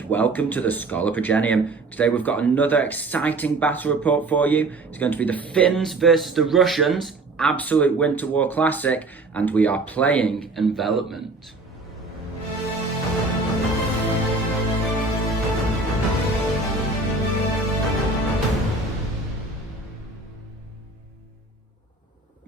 and welcome to the Scholar Progenium. Today we've got another exciting battle report for you. It's going to be the Finns versus the Russians, absolute Winter War classic, and we are playing Envelopment.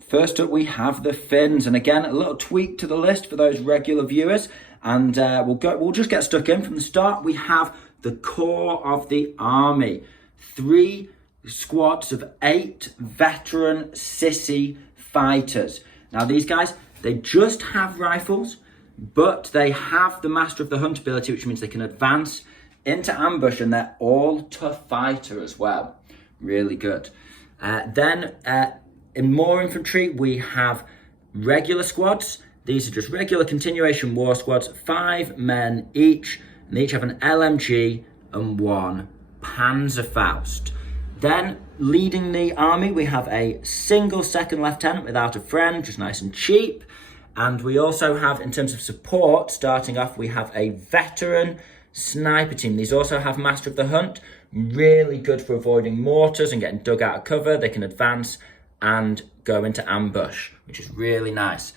First up, we have the Finns, and again, a little tweak to the list for those regular viewers, and we'll just get stuck in from the start. We have the core of the army, 3 squads of 8 veteran sissy fighters. Now, these guys, they just have rifles, but they have the Master of the Hunt ability, which means they can advance into ambush, and they're all tough fighter as well. Really good. In more infantry, we have regular squads. These are just regular continuation war squads, 5 men each, and they each have an LMG and 1 Panzerfaust. Then, leading the army, we have a single second lieutenant without a friend, just nice and cheap. And we also have, in terms of support, starting off, we have a veteran sniper team. These also have Master of the Hunt, really good for avoiding mortars and getting dug out of cover. They can advance and go into ambush, which is really nice.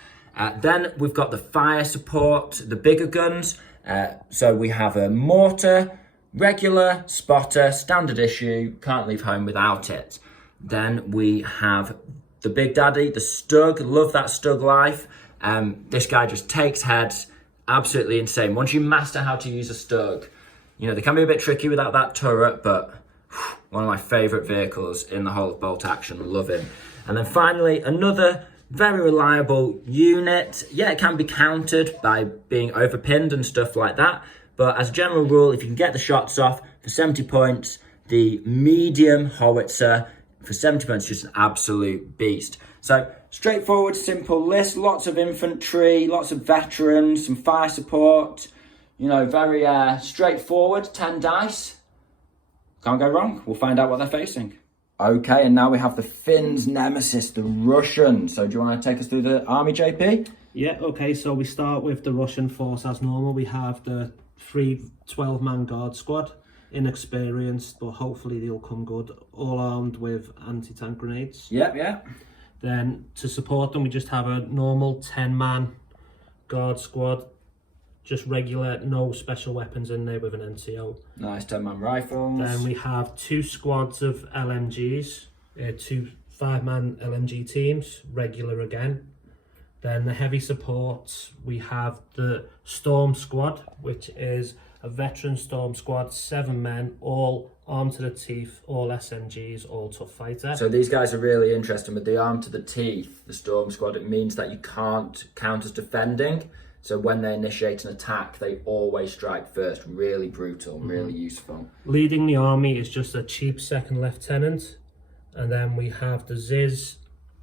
Then we've got the fire support, the bigger guns. So we have a mortar, regular, spotter, standard issue, can't leave home without it. Then we have the big daddy, the Stug, love that Stug life. This guy just takes heads, absolutely insane. Once you master how to use a Stug, you know, they can be a bit tricky without that turret, but one of my favourite vehicles in the whole of bolt action, love him. And then finally, another very reliable unit. Yeah, it can be countered by being overpinned and stuff like that. But as a general rule, if you can get the shots off for 70 points, the medium howitzer for 70 points is just an absolute beast. So straightforward, simple list. Lots of infantry, lots of veterans, some fire support. You know, very straightforward, 10 dice. Can't go wrong. We'll find out what they're facing. Okay, and now we have the Finns' nemesis, the Russians. So do you want to take us through the army, JP? Yeah, okay, so we start with the Russian force as normal. We have the 3 12-man guard squad, inexperienced, but hopefully they'll come good, all armed with anti-tank grenades. Yeah. Then to support them, we just have a normal 10-man guard squad, just regular, no special weapons in there with an NCO. Nice 10-man rifles. Then we have 2 squads of LMGs, 2 5-man LMG teams, regular again. Then the heavy support, we have the Storm Squad, which is a veteran Storm Squad, 7 men, all armed to the teeth, all SMGs, all tough fighter. So these guys are really interesting with the arm to the teeth, the Storm Squad. It means that you can't count as defending. So when they initiate an attack, they always strike first. Really brutal, really useful. Leading the army is just a cheap second lieutenant. And then we have the Ziz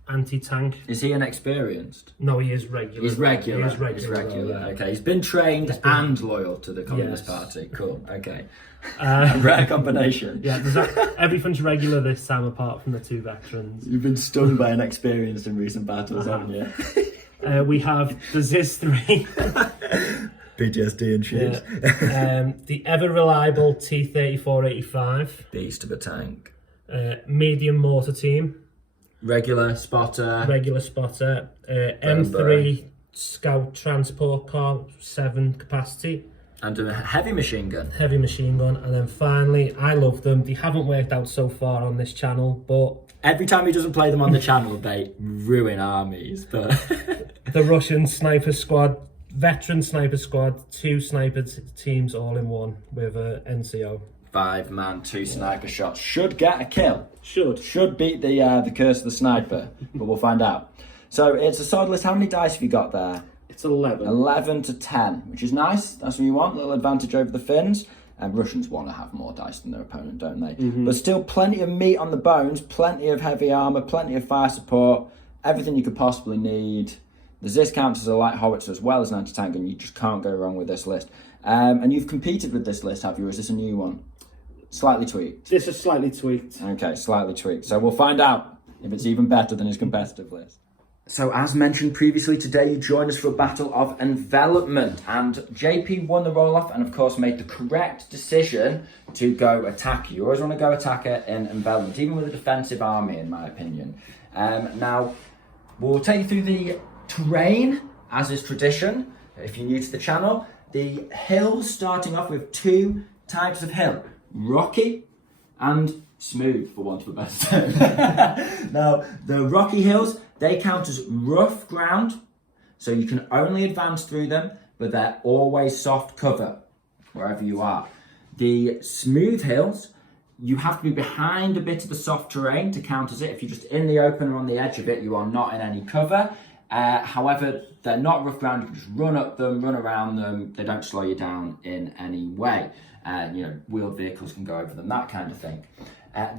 anti-tank. Is he inexperienced? No, he is regular. He's regular. He's regular. Yeah. Okay, he's been trained and loyal to the Communist Yes. Party. Cool, okay. Rare combination. Yeah, everything's regular this time apart from the 2 veterans. You've been stung by inexperience in recent battles, haven't you? We have the Ziz 3. PTSD and shit. Yeah. The ever-reliable T-34-85. Beast of a tank. Medium mortar team. Regular spotter. M3 scout transport car, 7 capacity. And a heavy machine gun. Heavy machine gun. And then finally, I love them. They haven't worked out so far on this channel, but every time he doesn't play them on the channel, they ruin armies. But the Russian sniper squad, veteran sniper squad, 2 sniper teams all in one with a NCO. 5-man, 2 sniper shots. Should get a kill. Should beat the curse of the sniper, but we'll find out. So it's a solid list. How many dice have you got there? It's 11. 11 to 10, which is nice. That's what you want, a little advantage over the Finns. And Russians want to have more dice than their opponent, don't they? But still plenty of meat on the bones, plenty of heavy armour, plenty of fire support, everything you could possibly need. The Ziz counts as a light howitzer as well as an anti-tank, and you just can't go wrong with this list. And you've competed with this list, have you, or is this a new one? Slightly tweaked. This is slightly tweaked. Okay, slightly tweaked. So we'll find out if it's even better than his competitive list. So as mentioned previously, today you joined us for a battle of envelopment, and JP won the roll-off and of course made the correct decision to go attacker. You always want to go attacker in envelopment, even with a defensive army in my opinion. Now, we'll take you through the terrain as is tradition. If you're new to the channel, the hills starting off with two types of hill, rocky and smooth, for want of a better term. Now, the rocky hills, they count as rough ground, so you can only advance through them, but they're always soft cover, wherever you are. The smooth hills, you have to be behind a bit of the soft terrain to count as it. If you're just in the open or on the edge of it, you are not in any cover. However, they're not rough ground, you can just run up them, run around them, they don't slow you down in any way. Wheeled vehicles can go over them, that kind of thing.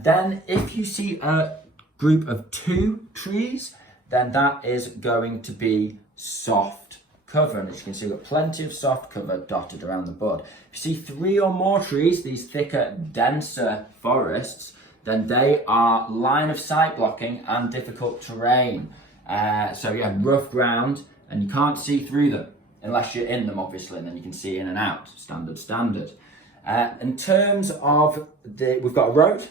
Then if you see a group of two trees, then that is going to be soft cover. And as you can see, we've got plenty of soft cover dotted around the board. If you see three or more trees, these thicker, denser forests, then they are line of sight blocking and difficult terrain. So yeah, rough ground, and you can't see through them unless you're in them, obviously, and then you can see in and out, standard. In terms of we've got a road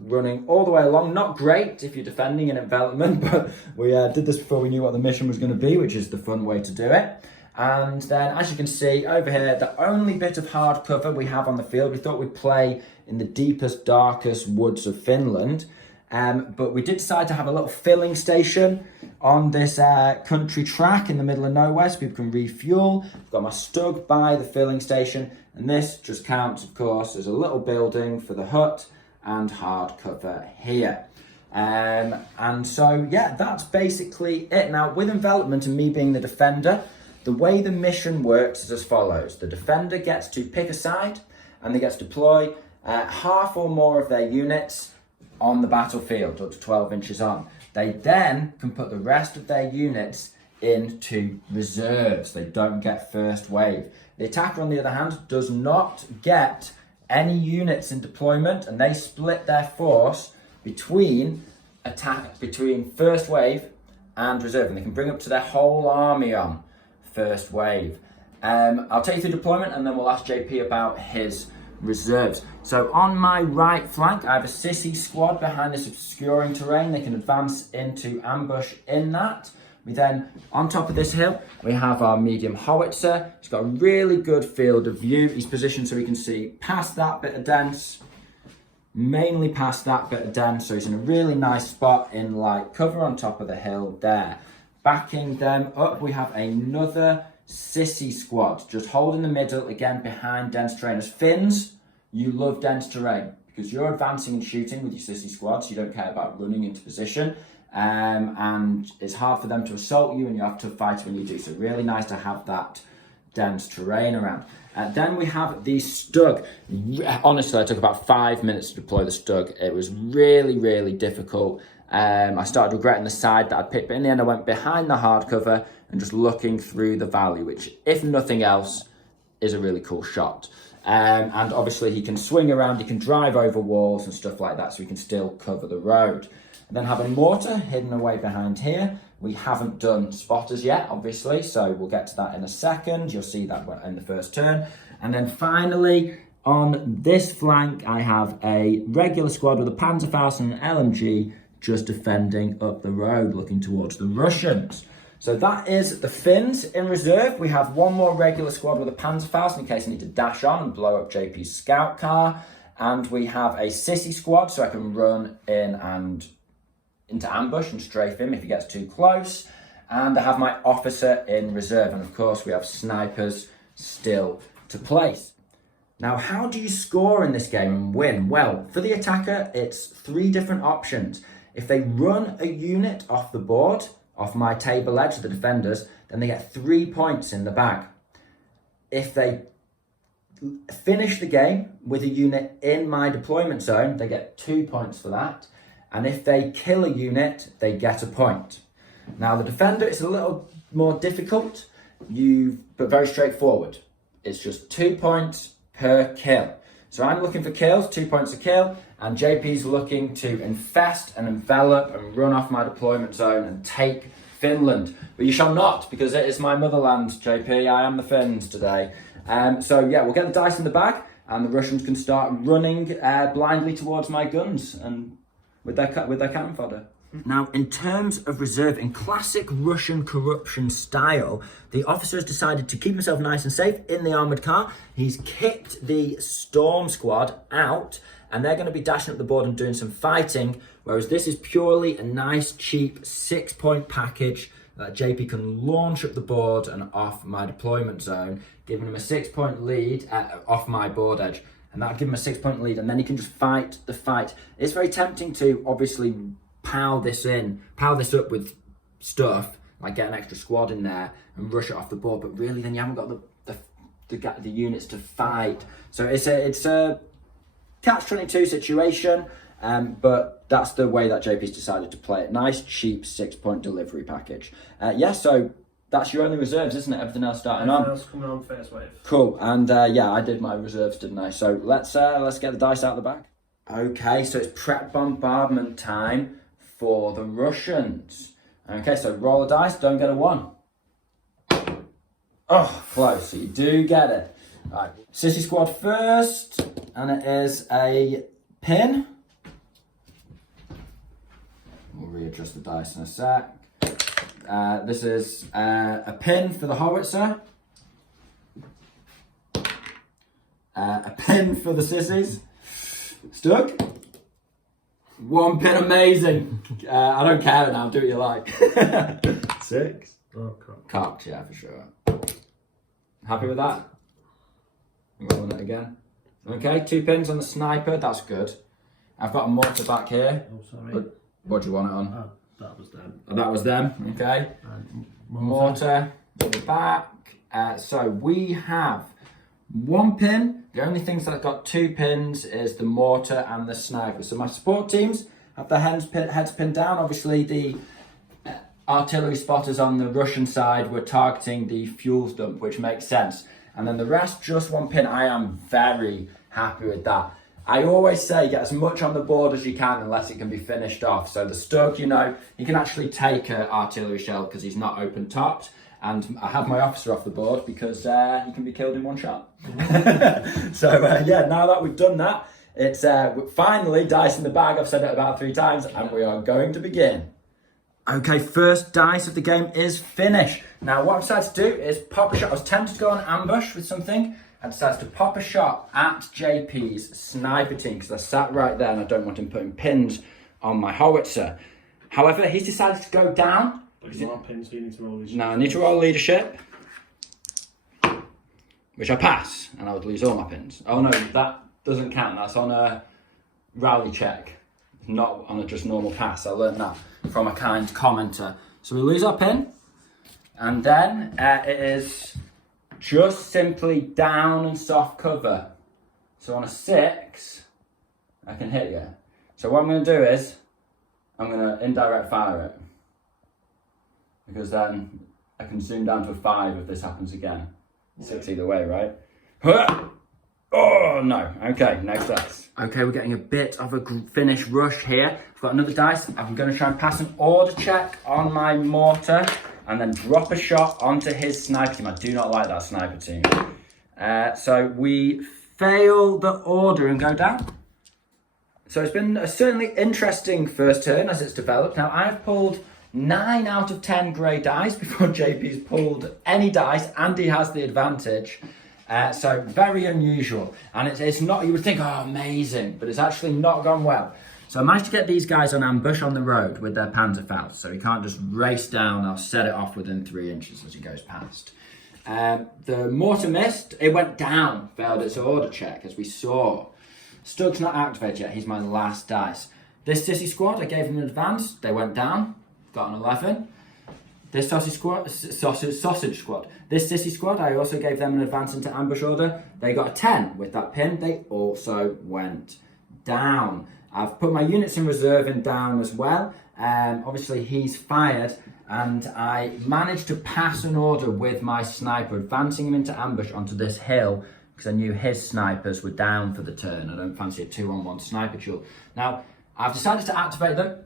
running all the way along. Not great if you're defending an envelopment, but we did this before we knew what the mission was going to be, which is the fun way to do it. And then, as you can see over here, the only bit of hard cover we have on the field, we thought we'd play in the deepest, darkest woods of Finland. But we did decide to have a little filling station on this country track in the middle of nowhere so people can refuel. I've got my stug by the filling station, and this just counts, of course, as a little building for the hut and hard cover here. And so, yeah, that's basically it. Now, with envelopment and me being the defender, the way the mission works is as follows. The defender gets to pick a side, and they get to deploy half or more of their units on the battlefield, up to 12 inches on. They then can put the rest of their units into reserves. They don't get first wave. The attacker, on the other hand, does not get any units in deployment, and they split their force between first wave and reserve, and they can bring up to their whole army on first wave. I'll take you through deployment, and then we'll ask JP about his reserves. So on my right flank, I have a sissy squad behind this obscuring terrain. They can advance into ambush in that. We then, on top of this hill, we have our medium howitzer. He's got a really good field of view. He's positioned so he can see past that bit of dense, mainly past that bit of dense. So he's in a really nice spot in light cover on top of the hill there. Backing them up, we have another sissy squad, just holding the middle, again, behind dense terrain. As Finns, you love dense terrain because you're advancing and shooting with your sissy squads. You don't care about running into position. And it's hard for them to assault you, and you have to fight when you do. So really nice to have that dense terrain around. Then we have the stug. Honestly, I took about 5 minutes to deploy the stug. It was really, really difficult. I started regretting the side that I picked, but in the end I went behind the hardcover and just looking through the valley, which, if nothing else, is a really cool shot. And obviously he can swing around, he can drive over walls and stuff like that, so he can still cover the road. And then having mortar hidden away behind here. We haven't done spotters yet, obviously, so we'll get to that in a second. You'll see that in the first turn. And then finally, on this flank, I have a regular squad with a Panzerfaust and an LMG just defending up the road, looking towards the Russians. So that is the Finns in reserve. We have one more regular squad with a Panzerfaust in case I need to dash on and blow up JP's scout car. And we have a sissy squad, so I can run in and into ambush and strafe him if he gets too close. And I have my officer in reserve. And of course, we have snipers still to place. Now, how do you score in this game and win? Well, for the attacker, it's 3 different options. If they run a unit off the board, off my table edge, the defenders, then they get 3 points in the bag. If they finish the game with a unit in my deployment zone, they get 2 points for that. And if they kill a unit, they get a point. Now, the defender is a little more difficult, but very straightforward. It's just 2 points per kill. So I'm looking for kills, 2 points a kill, and JP's looking to infest and envelop and run off my deployment zone and take Finland. But you shall not, because it is my motherland, JP. I am the Finns today. So yeah, we'll get the dice in the bag, and the Russians can start running blindly towards my guns and with their cannon fodder. Now, in terms of reserve, in classic Russian corruption style, the officer has decided to keep himself nice and safe in the armoured car. He's kicked the Storm Squad out, and they're going to be dashing up the board and doing some fighting, whereas this is purely a nice, cheap 6-point package that JP can launch up the board and off my deployment zone, giving him a 6-point lead off my board edge. And that'll give him a 6-point lead, and then he can just fight the fight. It's very tempting to obviously pile this up with stuff, like get an extra squad in there and rush it off the board, but really then you haven't got the units to fight. So it's a catch-22 situation, but that's the way that JP's decided to play it. Nice, cheap 6-point delivery package. So that's your only reserves, isn't it? Everything else starting on. Everything else coming on first wave. Cool, and I did my reserves, didn't I? So let's get the dice out of the bag. Okay, so it's prep bombardment time for the Russians. Okay, so roll a dice, don't get a 1. Oh, close, so you do get it. Right, Sissy Squad first, and it is a pin. We'll readjust the dice in a sec. This is a pin for the howitzer. A pin for the sissies. Stuck. 1 pin, amazing. I don't care now, do what you like. 6. Oh, Cocked, yeah, for sure. Happy with that? Rolling it again. Okay, 2 pins on the sniper, that's good. I've got a mortar back here. Oh, sorry. What do you want it on? That was them. That was them, okay. Mortar at the back. So we have 1 pin. The only things that have got 2 pins is the mortar and the sniper. So my support teams have their heads pinned down. Obviously the artillery spotters on the Russian side were targeting the fuel dump, which makes sense. And then the rest just 1 pin. I am very happy with that. I always say get as much on the board as you can unless it can be finished off. So the Stug, he can actually take an artillery shell because he's not open topped. And I have my officer off the board because he can be killed in 1 shot. So now that we've done that, it's finally dice in the bag. I've said it about 3 times, and we are going to begin. Okay, first dice of the game is Finnish. Now what I decided to do is pop a shot. I was tempted to go on ambush with something. I decided to pop a shot at JP's sniper team because I sat right there and I don't want him putting pins on my howitzer. However, he's decided to go down. But you want pins, so you need to roll leadership. No, I need to roll leadership, which I pass, and I would lose all my pins. Oh no, that doesn't count. That's on a rally check, not on a just normal pass. I learned that from a kind commenter. So we lose our pin, and then it is just simply down and soft cover. So on a 6, I can hit you. So what I'm going to do is, I'm going to indirect fire it. Because then I can zoom down to a 5 if this happens again. 6 either way, right? Oh, no. Okay, next dice. Okay, we're getting a bit of a Finnish rush here. I've got another dice. I'm going to try and pass an order check on my mortar and then drop a shot onto his sniper team. I do not like that sniper team. So we fail the order and go down. So it's been a certainly interesting first turn as it's developed. Now, I've pulled 9 out of 10 grey dice before JP's pulled any dice, and he has the advantage. So very unusual, and it's not, you would think, oh, amazing, but it's actually not gone well. So I managed to get these guys on ambush on the road with their Panzerfaust, so he can't just race down. I'll set it off within 3 inches as he goes past. The mortar missed, it went down, failed its order check, as we saw. Stug's not activated yet, he's my last dice. This Sissy Squad, I gave them an advance, they went down. Got an 11. This sausage squad. This Sissy Squad, I also gave them an advance into ambush order. They got a 10. With that pin, they also went down. I've put my units in reserve and down as well. Obviously, he's fired, and I managed to pass an order with my sniper, advancing him into ambush onto this hill because I knew his snipers were down for the turn. I don't fancy a 2-on-1 sniper duel. Now, I've decided to activate them.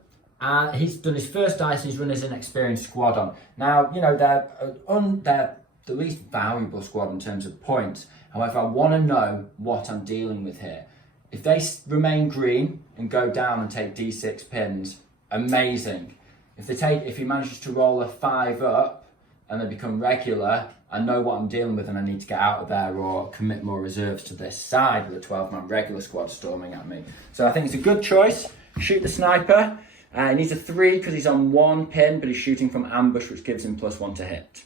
He's done his first dice and he's run his inexperienced squad on. Now, you know, they're the least valuable squad in terms of points. However, I want to know what I'm dealing with here. If they remain green and go down and take D6 pins, amazing. If he manages to roll a 5 up and they become regular, I know what I'm dealing with and I need to get out of there or commit more reserves to this side with a 12-man regular squad storming at me. So I think it's a good choice. Shoot the sniper. He needs a 3 because he's on 1 pin, but he's shooting from ambush, which gives him +1 to hit.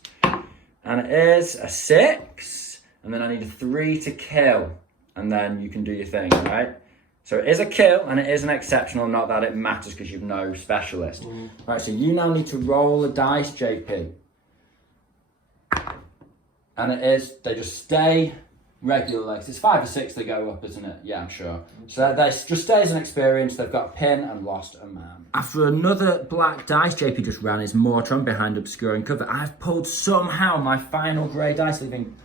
And it is a 6, and then I need a 3 to kill, and then you can do your thing, right? So it is a kill, and it is an exceptional, not that it matters because you've no specialist. Right, so you now need to roll a dice, JP. And it is, they just stay regular legs. It's 5 or 6 they go up, isn't it? Yeah, I'm sure. So they just stay as an experience. They've got a pin and lost a man. After another black dice, JP just ran his Mortron behind obscuring cover. I've pulled somehow my final grey dice, leaving,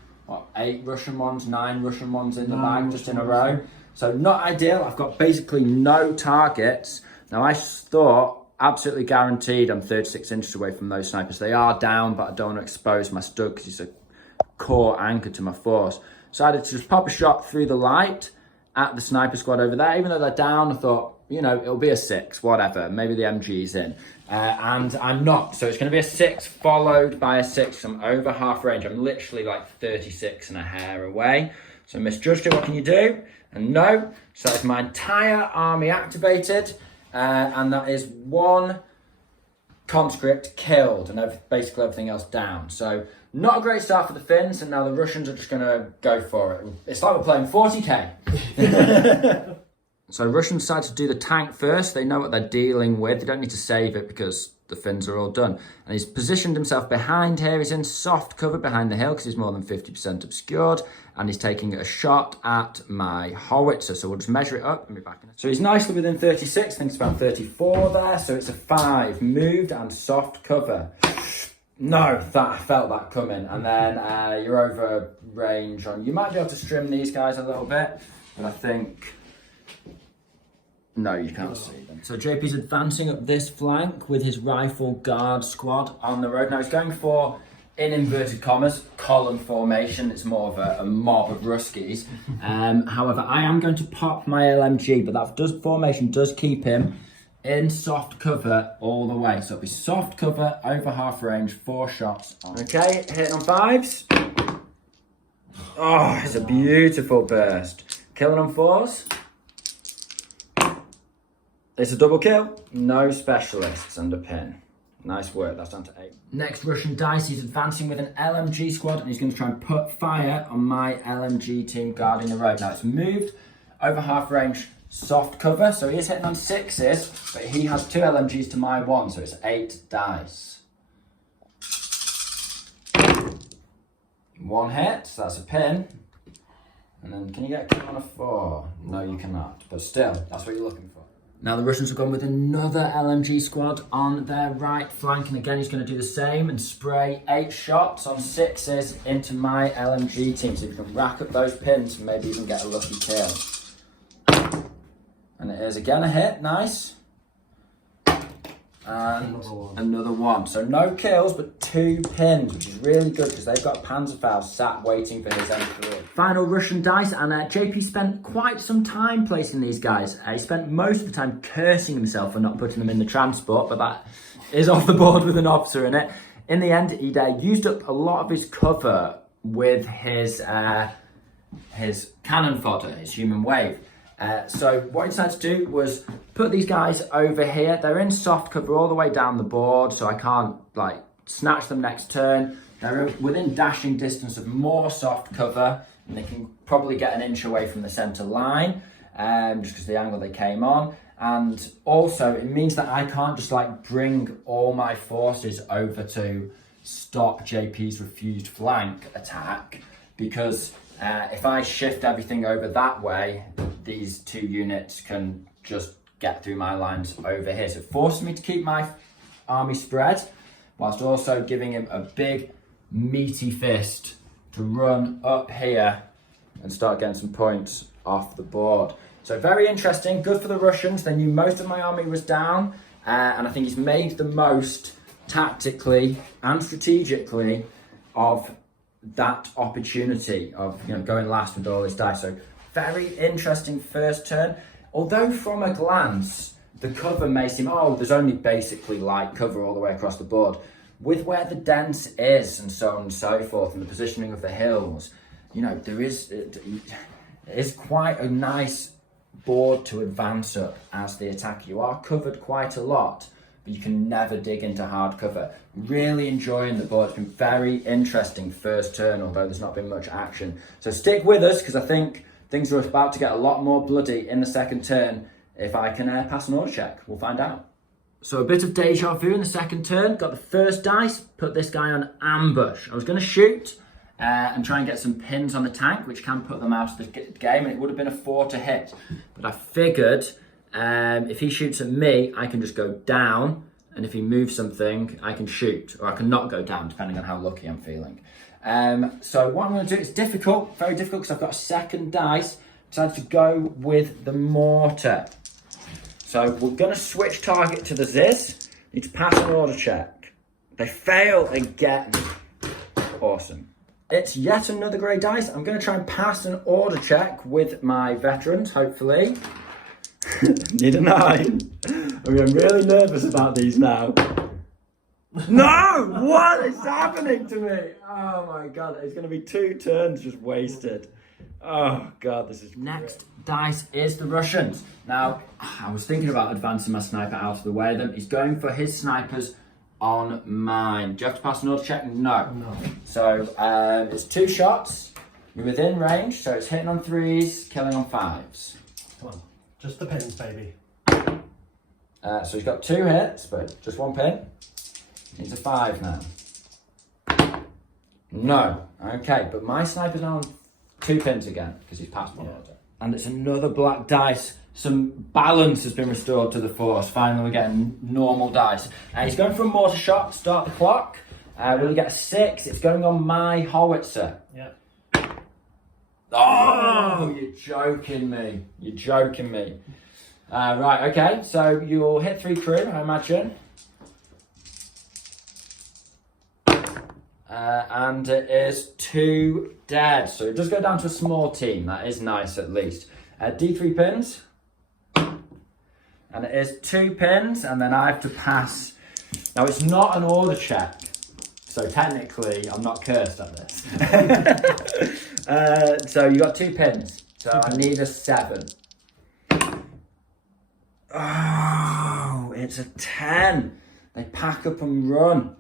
8 Russian ones, 9 Russian ones in the bag, just in a row. So not ideal. I've got basically no targets. Now I thought, absolutely guaranteed, I'm 36 inches away from those snipers. They are down, but I don't want to expose my stud because he's a core anchor to my force. So I had to just pop a shot through the light at the sniper squad over there. Even though they're down, I thought, you know, it'll be a 6, whatever. Maybe the MG's in. And I'm not. So it's going to be a 6 followed by a 6. I'm over half range. I'm literally like 36 and a hair away. So misjudged it. What can you do? And no. So that's my entire army activated. And that is 1 conscript killed and basically everything else down. So not a great start for the Finns, and now the Russians are just going to go for it. It's like we're playing 40k. So Russians decide to do the tank first. They know what they're dealing with. They don't need to save it because the Finns are all done. And he's positioned himself behind here. He's in soft cover behind the hill because he's more than 50% obscured. And he's taking a shot at my howitzer. So we'll just measure it up and be back in. So he's nicely within 36. I think it's about 34 there. So it's a 5. Moved and soft cover. No, I felt that coming. And then you're over range on. You might be able to strim these guys a little bit. But I think... No, you can't see them. So JP's advancing up this flank with his rifle guard squad on the road. Now he's going for, in inverted commas, column formation. It's more of a mob of Ruskies. However, I am going to pop my LMG, but that formation does keep him in soft cover all the way. So it'll be soft cover, over half range, 4 shots on. Okay, hitting on 5s. Oh, it's a beautiful burst. Killing on 4s. It's a double kill. No specialists and a pin. Nice work, that's down to 8. Next Russian dice, he's advancing with an LMG squad and he's going to try and put fire on my LMG team guarding the road. Now it's moved over half range, soft cover, so he is hitting on 6s, but he has 2 LMGs to my 1, so it's 8 dice. 1 hit, so that's a pin. And then can you get a kill on a 4? No, you cannot, but still, that's what you're looking for. Now the Russians have gone with another LMG squad on their right flank, and again he's going to do the same and spray 8 shots on 6s into my LMG team, so you can rack up those pins and maybe even get a lucky kill. And it is again a hit, nice. And another one. So no kills, but 2 pins, which is really good because they've got a Panzerfaust sat waiting for his entry. Final Russian dice, and JP spent quite some time placing these guys. He spent most of the time cursing himself for not putting them in the transport, but that is off the board with an officer in it. In the end, he used up a lot of his cover with his cannon fodder, his human wave. So what he decided to do was put these guys over here. They're in soft cover all the way down the board, so I can't like snatch them next turn. They're within dashing distance of more soft cover, and they can probably get an inch away from the center line, just because of the angle they came on. And also it means that I can't just like bring all my forces over to stop JP's refused flank attack, because if I shift everything over that way, these 2 units can just get through my lines over here. So it forces me to keep my army spread, whilst also giving him a big meaty fist to run up here and start getting some points off the board. So very interesting, good for the Russians. They knew most of my army was down, and I think he's made the most tactically and strategically of that opportunity of going last with all his dice. So very interesting first turn. Although from a glance, the cover may seem, there's only basically light cover all the way across the board. With where the dents is and so on and so forth, and the positioning of the hills, there is quite a nice board to advance up as the attacker. You are covered quite a lot, but you can never dig into hard cover. Really enjoying the board. It's been very interesting first turn, although there's not been much action. So stick with us, because I think things are about to get a lot more bloody in the second turn. If I can pass an order check, we'll find out. So a bit of deja vu in the second turn. Got the first dice, put this guy on ambush. I was going to shoot and try and get some pins on the tank, which can put them out of the game, and it would have been a 4 to hit. But I figured if he shoots at me, I can just go down, and if he moves something, I can shoot, or I can not go down, depending on how lucky I'm feeling. So what I'm going to do, it's difficult, very difficult, because I've got a second dice. Decided to go with the mortar. So we're going to switch target to the Ziz. Need to pass an order check. They fail again. Awesome. It's yet another grey dice. I'm going to try and pass an order check with my veterans, hopefully. Need a 9. I'm really nervous about these now. No! What is happening to me? Oh my god, it's going to be 2 turns just wasted. Oh god, this is next dice is the Russians. Now, I was thinking about advancing my sniper out of the way of them. He's going for his snipers on mine. Do you have to pass an order check? No. So it's 2 shots. You're within range, so it's hitting on 3s, killing on 5s. Come on, just the pins, baby. So he's got 2 hits, but just 1 pin. Needs a 5 now. No. Okay, but my sniper's now on 2 pins again, because he's passed 1 order. And it's another black dice. Some balance has been restored to the force. Finally, we're getting normal dice. He's going for a mortar shot to start the clock. Will he get a 6? It's going on my howitzer. Yeah. Oh, you're joking me. You're joking me. Right, okay. So you'll hit 3 crew, I imagine. And it is 2 dead. So it does go down to a small team. That is nice, at least. D3 pins. And it is 2 pins. And then I have to pass. Now, it's not an order check. So technically, I'm not cursed at this. So you got 2 pins. So I need a 7. Oh, it's a 10. They pack up and run.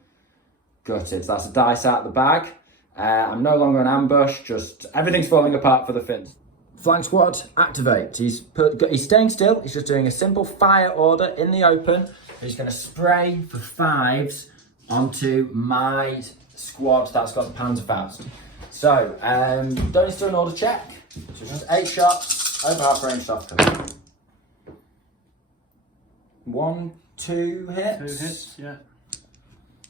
Gutted. That's a dice out of the bag. I'm no longer in ambush. Just everything's falling apart for the Finns. Flank squad, activate. He's staying still. He's just doing a simple fire order in the open. He's going to spray for 5s onto my squad that's got the Panzerfaust. So, don't need to do an order check. So just 8 shots, over half range soft cover. 1, 2 hits. 2 hits, yeah.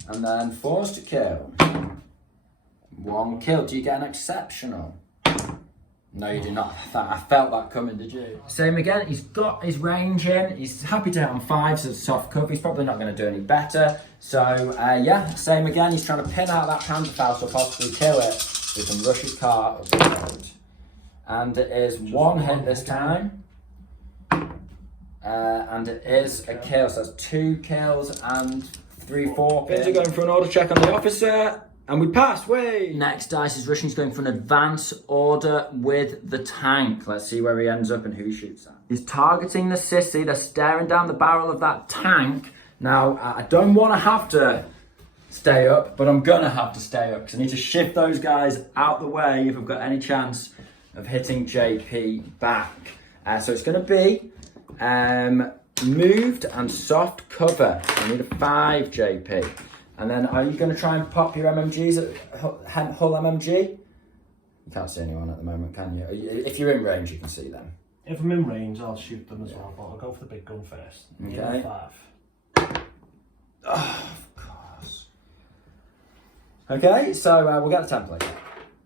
And then 4s to kill. 1 kill. Do you get an exceptional? No, you do not. I felt that coming, did you? Same again. He's got his range in. He's happy to hit on 5s as soft cover. He's probably not going to do any better. So, yeah, same again. He's trying to pin out that Panzerfaust or possibly kill it with some Russian car up the road. And it is 1 hit this time. And it is a kill. So that's 2 kills and 3, 4 pins. Are going for an order check on the officer. And we pass, way! Next dice is Russian. He's going for an advance order with the tank. Let's see where he ends up and who he shoots at. He's targeting the sissy. They're staring down the barrel of that tank. Now, I don't want to have to stay up, but I'm going to have to stay up because I need to shift those guys out the way if I've got any chance of hitting JP back. So it's going to be moved and soft cover. I need a 5 JP. And then are you going to try and pop your MMGs at Hull MMG? You can't see anyone at the moment, can you? If you're in range, you can see them. If I'm in range, I'll shoot them as well, but I'll go for the big gun first. Okay. 5. Oh, of course. Okay, so we'll get the template.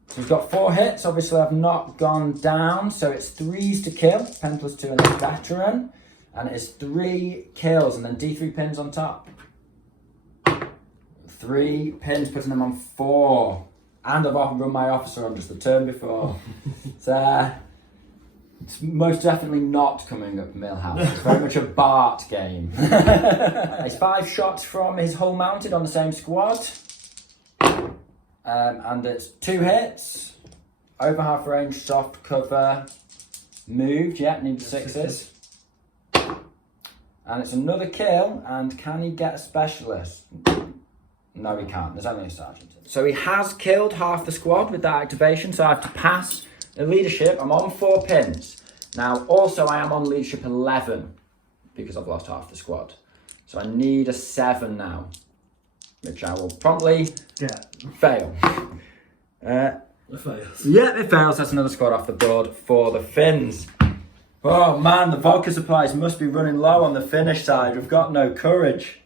So we've got 4 hits. Obviously, I've not gone down, so it's 3s to kill. Pen +2 and a veteran. And it's 3 kills and then D3 pins on top. 3 pins, putting them on 4. And I've often run my officer on just the turn before. It's most definitely not coming up Millhouse. It's very much a Bart game. It's 5 shots from his hull mounted on the same squad. And it's 2 hits. Over half range, soft cover. Moved, yeah, need 6s. And it's another kill, and can he get a specialist? No, he can't. There's only a sergeant. So he has killed half the squad with that activation, so I have to pass the leadership. I'm on 4 pins. Now, also, I am on leadership 11 because I've lost half the squad. So I need a 7 now, which I will promptly fail. It fails. Yeah, it fails. That's another squad off the board for the Finns. Oh man, the vodka supplies must be running low on the Finnish side. We've got no courage.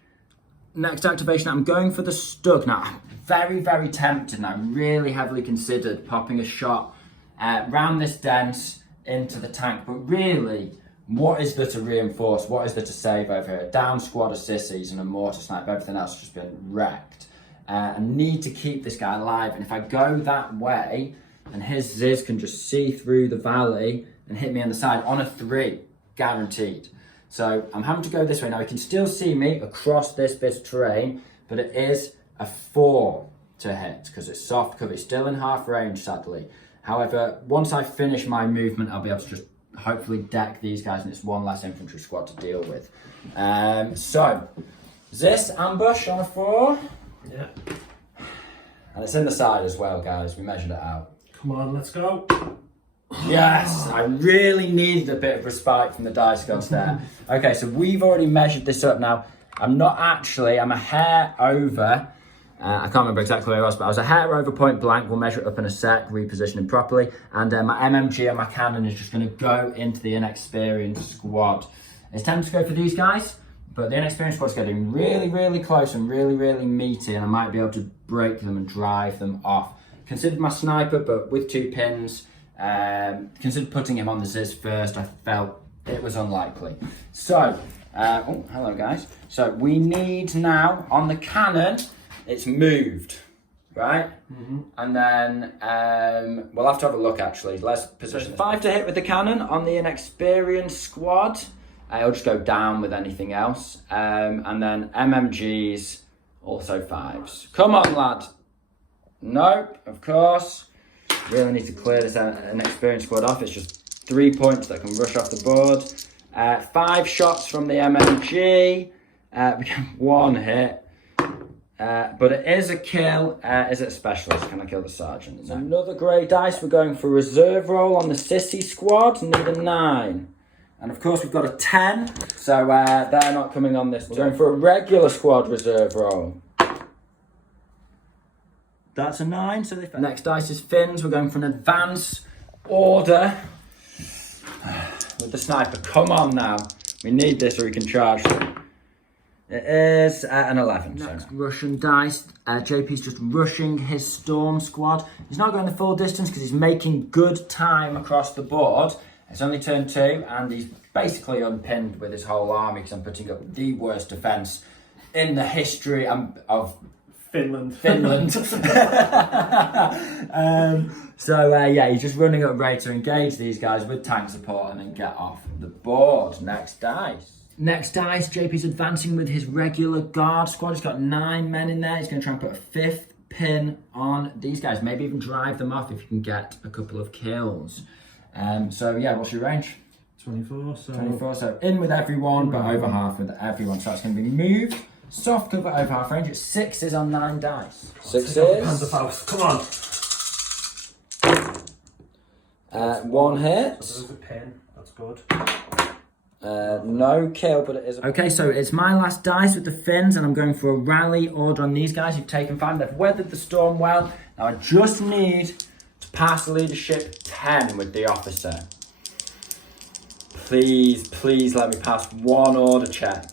Next activation, I'm going for the Stug. Now, I'm very, very tempted and I really heavily considered popping a shot round this dense into the tank. But really, what is there to reinforce? What is there to save over here? A down squad of sissies and a mortar snipe. Everything else has just been wrecked. I need to keep this guy alive. And if I go that way, then his Ziz can just see through the valley and hit me on the side on a 3, guaranteed. So I'm having to go this way. Now he can still see me across this bit of terrain, but it is a 4 to hit because it's soft cover. It's still in half range, sadly. However, once I finish my movement, I'll be able to just hopefully deck these guys, and it's 1 less infantry squad to deal with. So this ambush on a 4. Yeah. And it's in the side as well, guys. We measured it out. Come on, let's go. Yes, I really needed a bit of respite from the dice gods there. Okay, so we've already measured this up now. I'm a hair over. I can't remember exactly where I was, but I was a hair over point blank. We'll measure it up in a sec, repositioning properly. And my MMG and my cannon is just going to go into the inexperienced squad. It's time to go for these guys, but the inexperienced squad's getting really, really close and really, really meaty, and I might be able to break them and drive them off. Considered my sniper, but with 2 pins. Considered putting him on the Ziz first. I felt it was unlikely. So, oh, hello guys. So we need now, on the cannon, it's moved, right? Mm-hmm. And then we'll have to have a look actually. Let's position 5 to hit with the cannon on the inexperienced squad. I'll just go down with anything else. And then MMGs, also 5s. Come on, lad. Nope, of course. Really need to clear this inexperienced squad off. It's just 3 points that can rush off the board. 5 shots from the MMG. We get 1 hit. But it is a kill. Is it a specialist? Can I kill the sergeant? It's another grey dice. We're going for reserve roll on the sissy squad. Need a 9. And of course we've got a 10. So they're not coming on this. We're going for a regular squad reserve roll. That's a 9, so they fail. Next dice is Finns. We're going for an advance order with the sniper. Come on now. We need this or we can charge them. It is an 11. Next Russian dice. JP's just rushing his storm squad. He's not going the full distance because he's making good time across the board. It's only turn 2 and he's basically unpinned with his whole army because I'm putting up the worst defence in the history of Finland. Yeah, he's just running up ready to engage these guys with tank support and then get off the board. Next dice. JP's advancing with his regular guard squad. He's got 9 men in there. He's going to try and put a 5th pin on these guys. Maybe even drive them off if you can get a couple of kills. What's your range? 24. 24, so in with everyone, but over half with everyone. So that's going to be moved. Soft cover over half range. It's 6s on 9 dice. 6s. Come on. 1 hit. There's a pin. That's good. No kill, but it is. Okay, so it's my last dice with the Finns, and I'm going for a rally order on these guys who've taken 5. They've weathered the storm well. Now I just need to pass leadership 10 with the officer. Please let me pass 1 order check.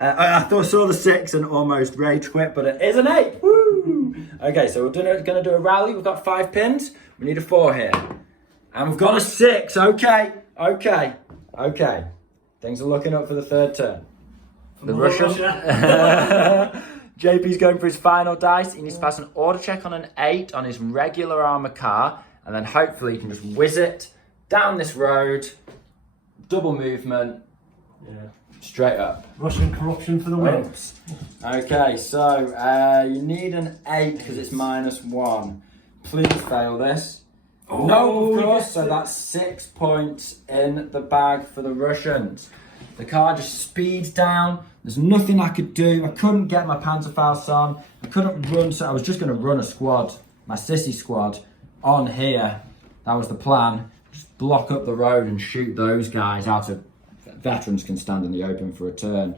I saw the 6 and almost rage quit, but it is an 8. Woo! Okay, so we're going to do a rally. We've got 5 pins. We need a 4 here. And we've got a 6. Okay. Okay, things are looking up for the third turn. The More Russian. Russia. JP's going for his final dice. He needs to pass an order check on an 8 on his regular armour car, and then hopefully he can just whiz it down this road, double movement, straight up. Russian corruption for the win. Oops. Okay, so you need an 8 because it's -1. Please fail this. Oh, No, of course, yes. so that's 6 points in the bag for the Russians. The car just speeds down. There's nothing I could do. I couldn't get my Panzerfaust on. I couldn't run, so I was just going to run a squad, my sissy squad, on here. That was the plan. Just block up the road and shoot those guys out of... Veterans can stand in the open for a turn.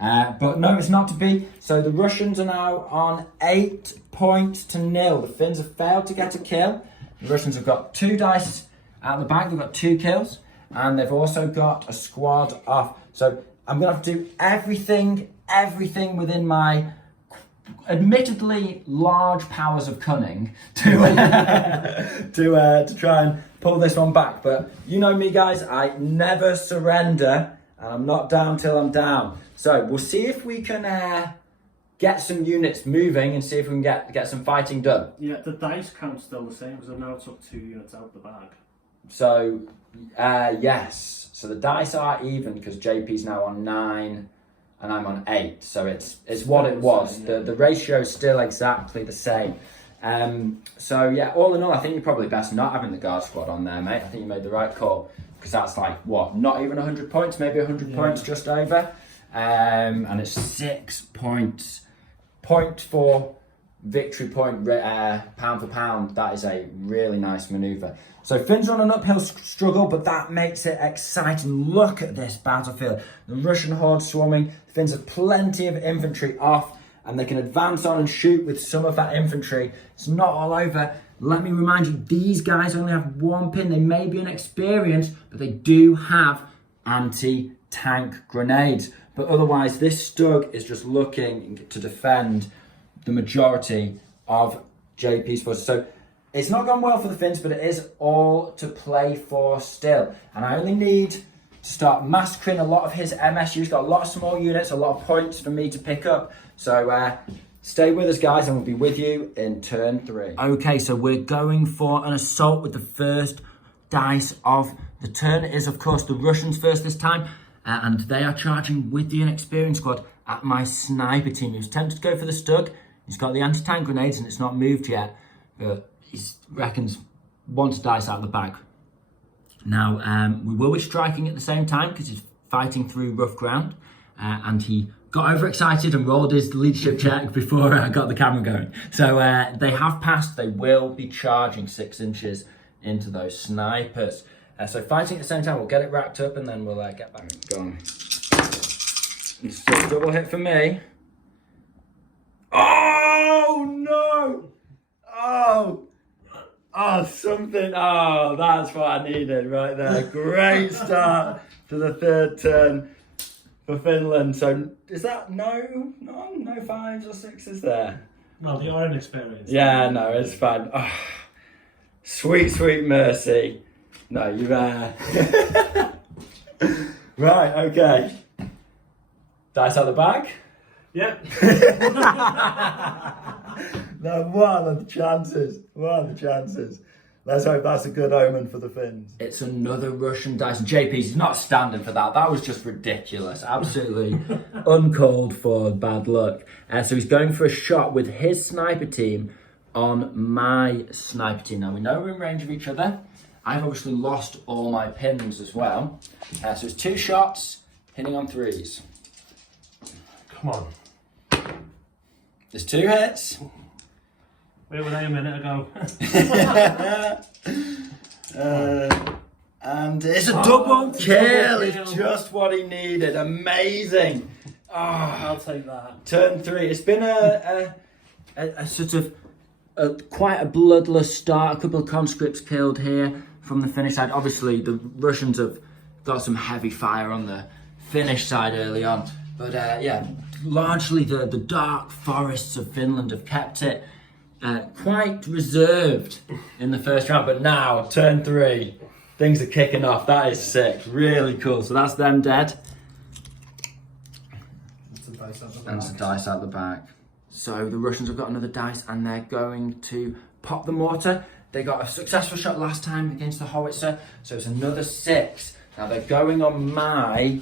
But no, it's not to be. So the Russians are now on 8 points to 0. The Finns have failed to get a kill. The Russians have got 2 dice out of the bag. They've got 2 kills. And they've also got a squad off. So I'm going to have to do everything within my admittedly large powers of cunning to try and pull this one back. But you know me, guys, I never surrender, and I'm not down till I'm down. So we'll see if we can get some units moving and see if we can get some fighting done. Yeah, the dice count's still the same because I now took 2 units out the bag. So yes, so the dice are even because JP's now on 9 and I'm on 8, so it's what it was. The ratio is still exactly the same. So yeah, all in all, I think you're probably best not having the guard squad on there, mate. I think you made the right call because that's like what, not even 100 points, maybe 100 points just over, and it's 6 points, 0.4 victory point pound for pound. That is a really nice manoeuvre. So Finns are on an uphill struggle, but that makes it exciting. Look at this battlefield. The Russian horde swarming. The Finns have plenty of infantry off, and they can advance on and shoot with some of that infantry. It's not all over. Let me remind you, these guys only have 1 pin. They may be inexperienced, but they do have anti-tank grenades. But otherwise, this Stug is just looking to defend the majority of JP's forces. So it's not gone well for the Finns, but it is all to play for still. And I only need to start massacring a lot of his MSUs. Got a lot of small units, a lot of points for me to pick up. So stay with us, guys, and we'll be with you in turn 3. Okay, so we're going for an assault with the first dice of the turn. It is, of course, the Russians first this time. And they are charging with the inexperienced squad at my sniper team, who's tempted to go for the Stug. He's got the anti-tank grenades and it's not moved yet, but he reckons wants dice out of the bag. Now, we will be striking at the same time because he's fighting through rough ground, and he got overexcited and rolled his leadership check before I got the camera going. So they have passed. They will be charging 6 inches into those snipers. So fighting at the same time, we'll get it wrapped up and then we'll get back. Go on. It's a double hit for me. Oh no! Oh, something. Oh, that's what I needed right there. Great start to the third turn for Finland. So is that no 5s or 6s there? Well, you are inexperienced. Yeah, no, it's fine. Oh, sweet mercy. No, you've right, okay. Dice out the bag? Yep. No, what are the chances? Let's hope that's a good omen for the Finns. It's another Russian dice. JP's not standing for that. That was just ridiculous. Absolutely uncalled for bad luck. So he's going for a shot with his sniper team on my sniper team. Now we know we're in range of each other. I've obviously lost all my pins as well. So it's 2 shots, hitting on 3s. Come on. There's 2 hits. Where were they a minute ago? And it's a double kill. Double kill. It's just what he needed. Amazing. I'll take that. Turn 3. It's been a sort of quite a bloodless start. A couple of conscripts killed here from the Finnish side. Obviously, the Russians have got some heavy fire on the Finnish side early on. But yeah, largely the dark forests of Finland have kept it quite reserved in the first round. But now, turn 3. Things are kicking off. That is sick. Really cool. So that's them dead. And some dice out the back. So the Russians have got another dice and they're going to pop the mortar. They got a successful shot last time against the howitzer, so it's another 6. Now they're going on my,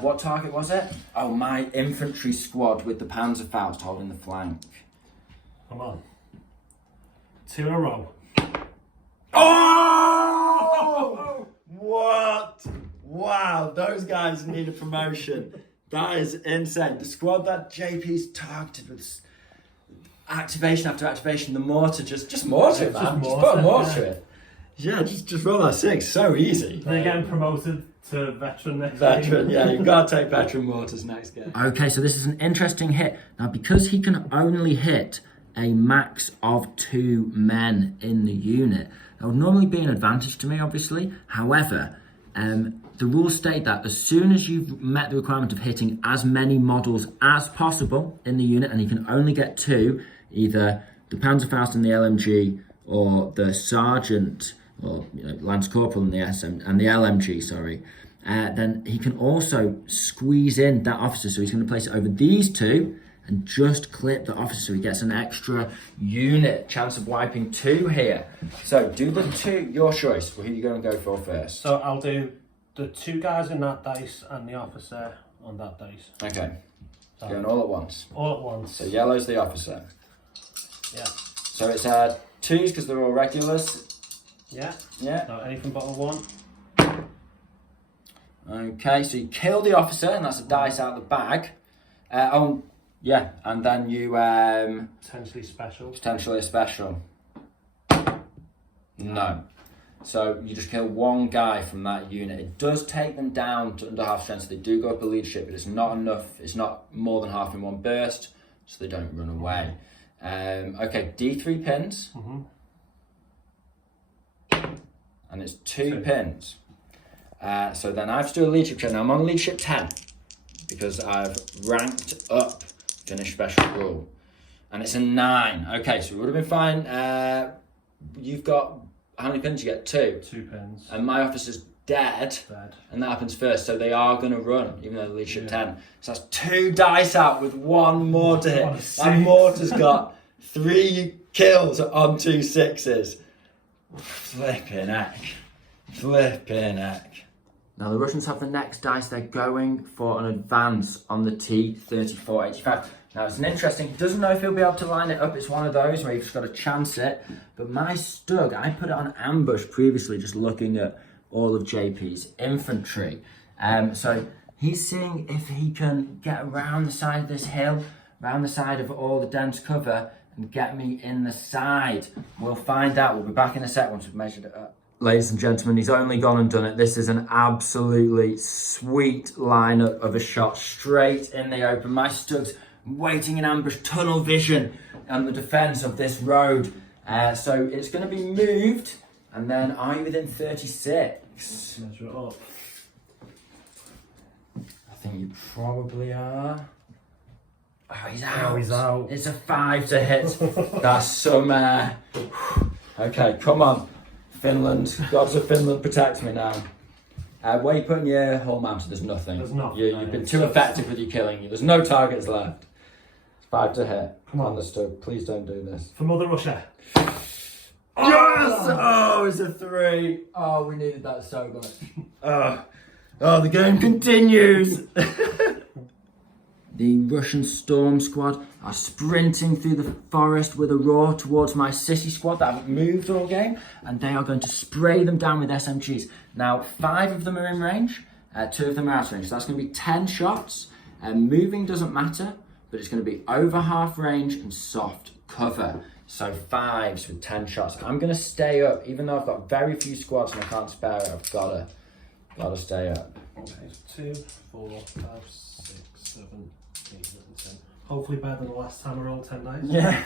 what target was it? Oh, my infantry squad with the Panzerfaust holding the flank. Come on. 2 in a row. Oh! What? Wow, those guys need a promotion. That is insane. The squad that JP's targeted with activation after activation, the mortar, just mortar it, man. Just put a mortar it. Yeah, just roll that 6. So easy. They're getting promoted to veteran next Veteran, game. yeah, you've got to take veteran mortars next game. Okay, so this is an interesting hit. Now, because he can only hit a max of 2 men in the unit, that would normally be an advantage to me, obviously. However, the rules state that as soon as you've met the requirement of hitting as many models as possible in the unit, and you can only get 2, either the Panzerfaust and the LMG, or the Sergeant, or Lance Corporal and the LMG, sorry, then he can also squeeze in that officer. So he's going to place it over these 2 and just clip the officer, so he gets an extra unit chance of wiping 2 here. So do the 2, your choice. Who are you going to go for first? So I'll do the 2 guys in that dice and the officer on that dice. Okay. So going all at once. All at once. So yellow's the officer. Yeah. So it's 2s because they're all regulars. Yeah. Yeah. No, anything but a 1. Okay, so you kill the officer, and that's a dice out of the bag. Yeah, and then you Potentially special. Potentially a special. No. So you just kill 1 guy from that unit. It does take them down to under half strength, so they do go up a leadership, but it's not enough. It's not more than half in one burst, so they don't run away. Okay, D3 pins. Mm-hmm. And it's 2 pins. So then I have to do a leadership check. Now I'm on leadership 10 because I've ranked up Finnish special rule. And it's a 9. Okay, so we would have been fine. You've got, how many pins? You get 2. 2 pins. And my officer's dead. And that happens first. So they are going to run, even though the leadership 10. So that's 2 dice out with 1 mortar hit. That mortar's got 3 kills on 2 6s. Flipping heck. Flipping heck. Now the Russians have the next dice. They're going for an advance on the T-34-85. Now it's an interesting, he doesn't know if he'll be able to line it up. It's one of those where you've just got to chance it. But my Stug, I put it on ambush previously, just looking at all of JP's infantry. So he's seeing if he can get around the side of this hill, around the side of all the dense cover, and get me in the side. We'll find out. We'll be back in a sec once we've measured it up. Ladies and gentlemen, he's only gone and done it. This is an absolutely sweet lineup of a shot straight in the open. My Stug's waiting in ambush, tunnel vision on the defence of this road. So it's going to be moved. And then are you within 36? Measure it up. I think you probably are. Oh, he's out. Oh, he's out. It's a 5 to hit. That's some... Okay, come on. Finland. Gods of Finland, protect me now. Where are you putting your whole mounted? There's nothing. There's nothing. You've been too effective with your killing. There's no targets left. It's 5 to hit. Come on. Understood. Please don't do this. For Mother Russia. Yes! Oh, it's a 3. Oh, we needed that so much. Oh, the game continues. The Russian Storm Squad are sprinting through the forest with a roar towards my Sissy Squad that haven't moved all game, and they are going to spray them down with SMGs. Now, 5 of them are in range, 2 of them are out of range, so that's going to be 10 shots. Moving doesn't matter, but it's going to be over half range and soft cover. So 5s with 10 shots. I'm going to stay up, even though I've got very few squads and I can't spare it. I've gotta stay up. Okay, 2, 4, 5, 6, 7, 8, 9, 10. Hopefully better than the last time I rolled 10 dice. Yeah.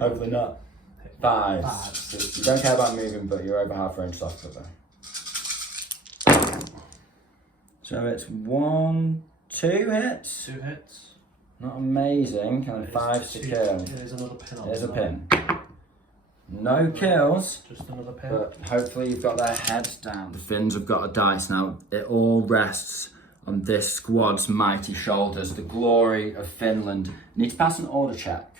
Hopefully not. 5, 6. You don't care about moving, but you're over half range soft cover. So it's 1, 2 hits. 2 hits. Not amazing. And 5 to kill. There's another pin on There's a that. pin. No kills. Just another pin. But hopefully you've got their heads down. The Finns have got a dice now. It all rests on this squad's mighty shoulders. The glory of Finland. Need to pass an order check.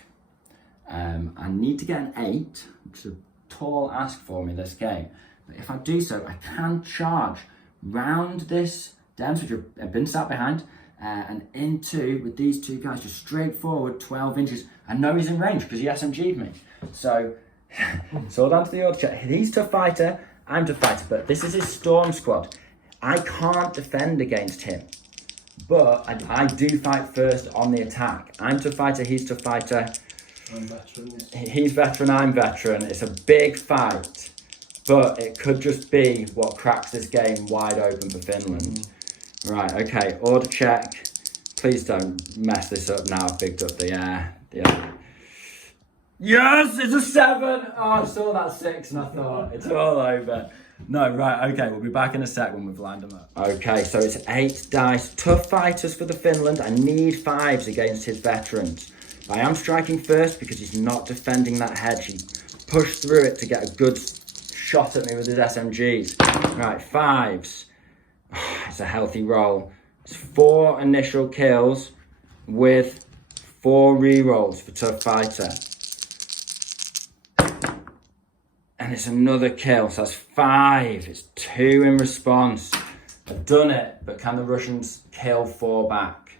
I need to get an 8, which is a tall ask for me this game. But if I do so, I can charge round this den, which I've been sat behind, and into with these two guys just straight forward 12 inches. I know he's in range because he SMG'd me. So it's all down to the order check. He's tough fighter, I'm tough fighter, but this is his storm squad. I can't defend against him, but I do fight first on the attack. I'm tough fighter, he's tough fighter. I'm veteran. He's veteran, I'm veteran. It's a big fight, but it could just be what cracks this game wide open for Finland. Right, okay, order check. Please don't mess this up now. I've picked up the air. Yes, it's a 7. Oh, I saw that 6 and I thought it's all over. No, right, okay, we'll be back in a sec when we've lined them up. Okay, so it's 8 dice. Tough fighters for the Finland. I need 5s against his veterans. I am striking first because he's not defending that hedge. He pushed through it to get a good shot at me with his SMGs. Right, 5s. It's a healthy roll. It's 4 initial kills with 4 rerolls for tough fighter. And it's another kill, so that's 5. It's 2 in response. I've done it, but can the Russians kill 4 back?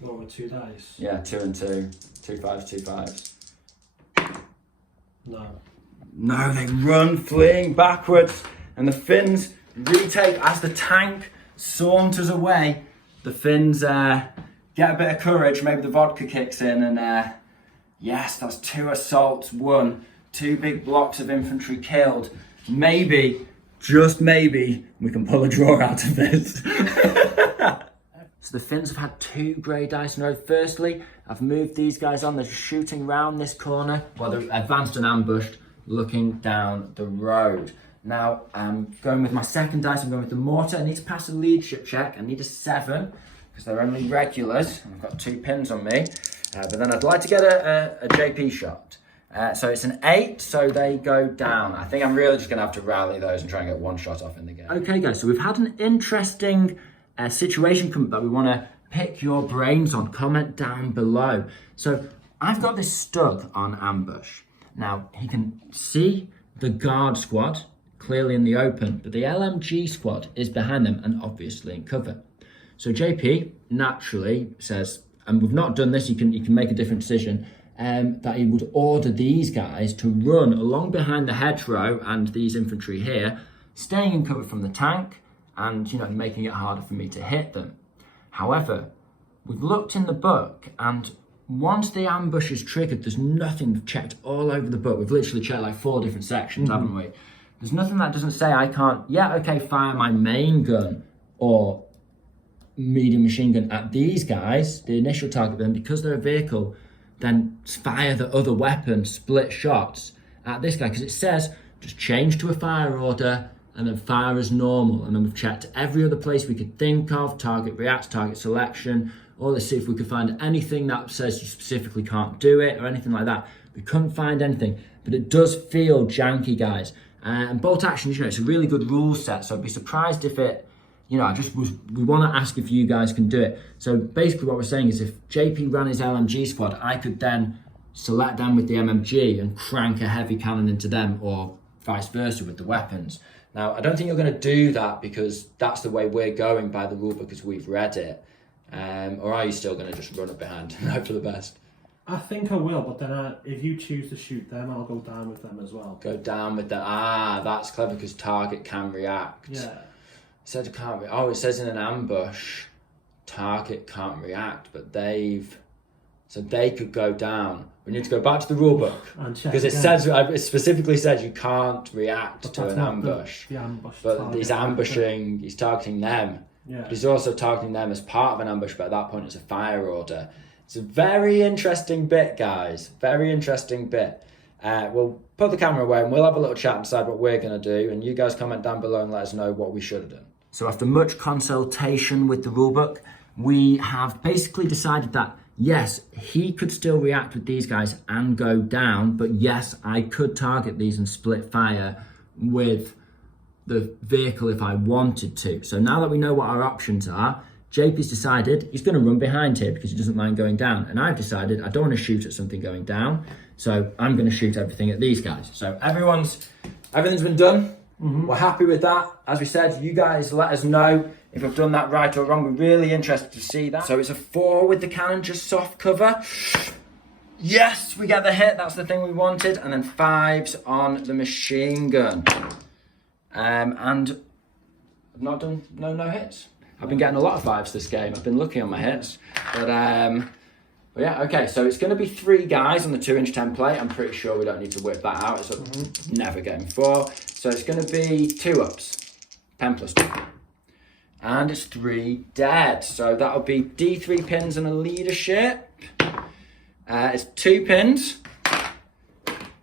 What with 2 dice? Yeah, 2 and 2. 2 5s, 2 5s. No. No, they run fleeing backwards, and the Finns retake as the tank saunters away. The Finns get a bit of courage, maybe the vodka kicks in, and yes, that's 2 assaults won. 2 big blocks of infantry killed. Maybe, just maybe, we can pull a draw out of this. So the Finns have had 2 grey dice in a row. Firstly, I've moved these guys on. They're shooting round this corner while they're advanced and ambushed, looking down the road. Now, I'm going with my second dice. I'm going with the mortar. I need to pass a leadership check. I need a 7 because they're only regulars. I've got 2 pins on me. But then I'd like to get a JP shot. So it's an 8, so they go down. I think I'm really just going to have to rally those and try and get 1 shot off in the game. Okay, guys, so we've had an interesting situation come up that we want to pick your brains on. Comment down below. So I've got this Stug on ambush. Now, he can see the guard squad clearly in the open, but the LMG squad is behind them and obviously in cover. So JP naturally says, and we've not done this, you can make a different decision, that he would order these guys to run along behind the hedgerow and these infantry here, staying in cover from the tank and, making it harder for me to hit them. However, we've looked in the book, and once the ambush is triggered, there's nothing. We've checked all over the book. We've literally checked like 4 different sections, haven't we? There's nothing that doesn't say I can't, fire my main gun or medium machine gun at these guys, the initial target, then because they're a vehicle, then fire the other weapon, split shots at this guy, because it says just change to a fire order and then fire as normal. And then we've checked every other place we could think of, target react, target selection, all to see if we could find anything that says you specifically can't do it or anything like that. We couldn't find anything, but it does feel janky, guys. And bolt actions, it's a really good rule set, so I'd be surprised if it, we want to ask if you guys can do it. So basically what we're saying is if JP ran his LMG squad, I could then select them with the MMG and crank a heavy cannon into them, or vice versa with the weapons. Now, I don't think you're going to do that because that's the way we're going by the rule because we've read it. Or are you still going to just run it behind and hope for the best? I think I will, but then if you choose to shoot them, I'll go down with them as well. Go down with them. Ah, that's clever because target can react. Yeah. Said it can't. It says in an ambush, target can't react, but they could go down. We need to go back to the rule book because it specifically says you can't react to an ambush. The ambush. But he's ambushing. He's targeting them. Yeah. But he's also targeting them as part of an ambush. But at that point, it's a fire order. It's a very interesting bit, guys. Very interesting bit. We'll put the camera away and we'll have a little chat and decide what we're going to do. And you guys comment down below and let us know what we should have done. So after much consultation with the rulebook, we have basically decided that, yes, he could still react with these guys and go down, but yes, I could target these and split fire with the vehicle if I wanted to. So now that we know what our options are, JP's decided he's going to run behind here because he doesn't mind going down. And I've decided I don't want to shoot at something going down, so I'm going to shoot everything at these guys. So everything's been done. We're happy with that. As we said, you guys let us know if I've done that right or wrong. We're really interested to see that. So it's a 4 with the cannon, just soft cover. Yes, we get the hit. That's the thing we wanted. And then 5s on the machine gun. And I've not done no hits. I've been getting a lot of 5s this game. I've been lucky on my hits. But yeah, okay. So it's going to be 3 guys on the 2-inch template. I'm pretty sure we don't need to whip that out. It's never getting 4. So it's going to be 2 ups. 10 plus 2. And it's 3 dead. So that'll be D3 pins and a leadership. It's 2 pins.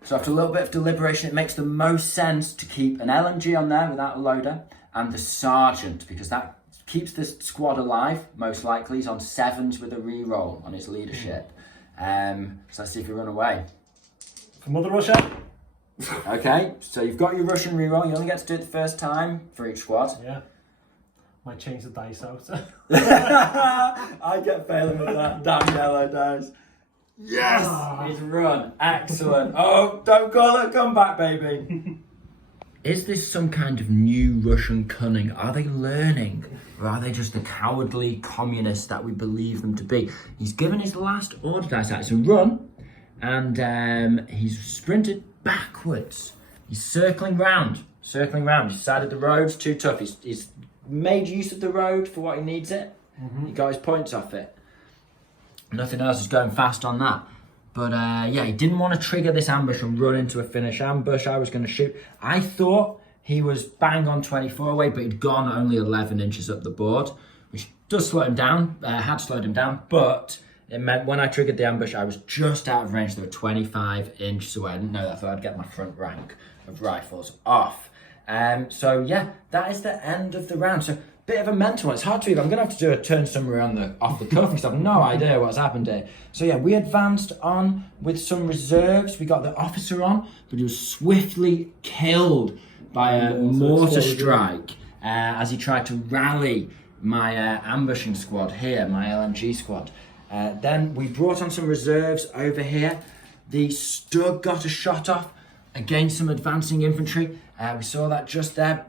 So after a little bit of deliberation, it makes the most sense to keep an LMG on there without a loader and the sergeant, because that keeps the squad alive. Most likely he's on 7s with a reroll on his leadership. So let's see if we run away. For Mother Russia. Okay, so you've got your Russian reroll. You only get to do it the first time for each squad. Yeah. Might change the dice out. I get failing with that damn yellow dice. Yes! He's run. Excellent. Oh, don't call it a comeback, baby. Is this some kind of new Russian cunning? Are they learning? Or are they just the cowardly communists that we believe them to be? He's given his last order dice out. It's a run. And he's sprinted backwards. He's circling round. He's decided the road's too tough. He's made use of the road for what he needs it. He got his points off it. Nothing else is going fast on that. But yeah, he didn't want to trigger this ambush and run into a Finnish ambush. I was going to shoot. I thought he was bang on 24 away, but he'd gone only 11 inches up the board, which does slow him down, had slowed him down. But it meant when I triggered the ambush, I was just out of range. They were 25 inches away. I didn't know that. I thought I'd get my front rank of rifles off. So yeah, that is the end of the round. So bit of a mental one. It's hard to even. I'm going to have to do a turn summary off the cuff because I've no idea what's happened here. So yeah, we advanced on with some reserves. We got the officer on, but he was swiftly killed by a mortar strike as he tried to rally my ambushing squad here, my LMG squad. Then we brought on some reserves over here. The Stug got a shot off against some advancing infantry. We saw that just there,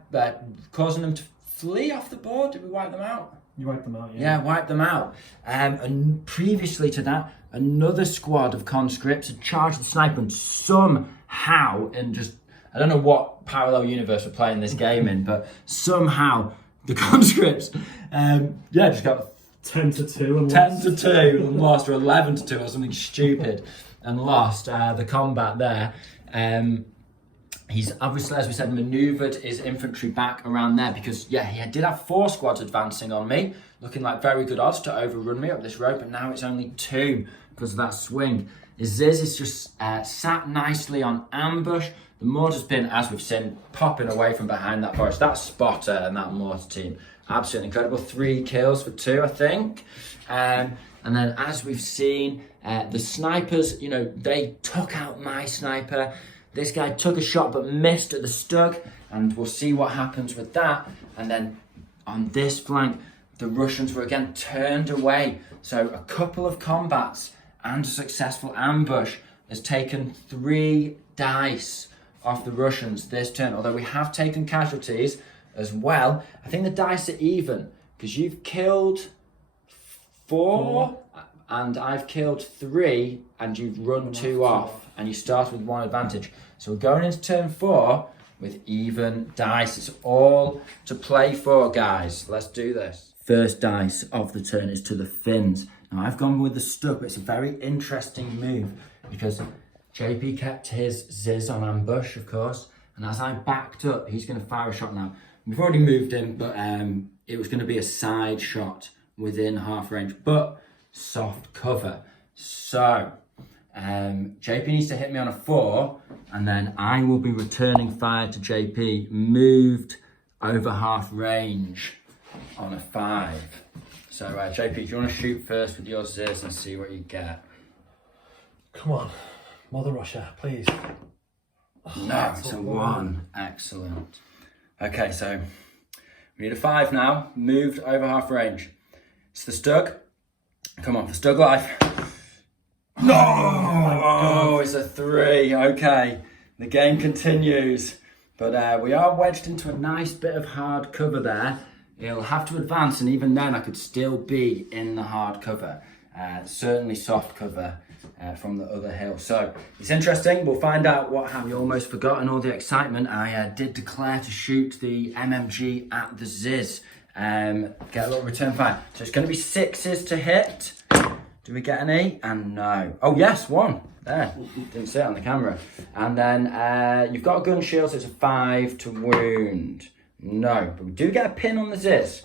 causing them to flee off the board. Did we wipe them out? You wiped them out, yeah. Yeah, wiped them out. And previously to that, another squad of conscripts had charged the sniper and somehow, in just, I don't know what parallel universe we're playing this game in, but somehow the conscripts, just got 10 to 2 and 10 to 2 and lost, or 11 to 2 or something stupid, and lost the combat there. He's obviously, as we said, manoeuvred his infantry back around there because, yeah, he did have 4 squads advancing on me, looking like very good odds to overrun me up this road, but now it's only 2 because of that swing. Ziz is just sat nicely on ambush. The mortar's been, as we've seen, popping away from behind that forest. That spotter and that mortar team, absolutely incredible. 3 kills for 2, I think. And then, as we've seen, the snipers, they took out my sniper. This guy took a shot but missed at the Stug, and we'll see what happens with that. And then on this flank, the Russians were again turned away. So a couple of combats and a successful ambush has taken 3 dice off the Russians this turn. Although we have taken casualties as well. I think the dice are even because you've killed 4 and I've killed 3 and you've run 2 off. And you start with 1 advantage. So we're going into turn 4 with even dice. It's all to play for, guys. Let's do this. First dice of the turn is to the Finns. Now I've gone with the Stug, but it's a very interesting move because JP kept his Ziz on ambush, of course. And as I backed up, he's going to fire a shot now. We've already moved him, but it was going to be a side shot within half range, but soft cover. So JP needs to hit me on a 4, and then I will be returning fire to JP, moved over half range on a 5. So JP, do you want to shoot first with your Ziz and see what you get? Come on, Mother Russia, please. No, it's a 1. Excellent. Okay, so we need a 5 now. Moved over half range. It's the Stug. Come on, the Stug life. No! Oh, it's a 3. Okay, the game continues. But we are wedged into a nice bit of hard cover there. He'll have to advance, and even then I could still be in the hard cover. Certainly soft cover from the other hill. So it's interesting. We'll find out what happened. Almost forgotten all the excitement. I did declare to shoot the MMG at the Ziz. Get a little return fire. So it's going to be 6s to hit. Do we get any? And no. Oh yes, 1. There. Didn't see it on the camera. And then you've got a gun shield, so it's a 5 to wound. No, but we do get a pin on the Ziz.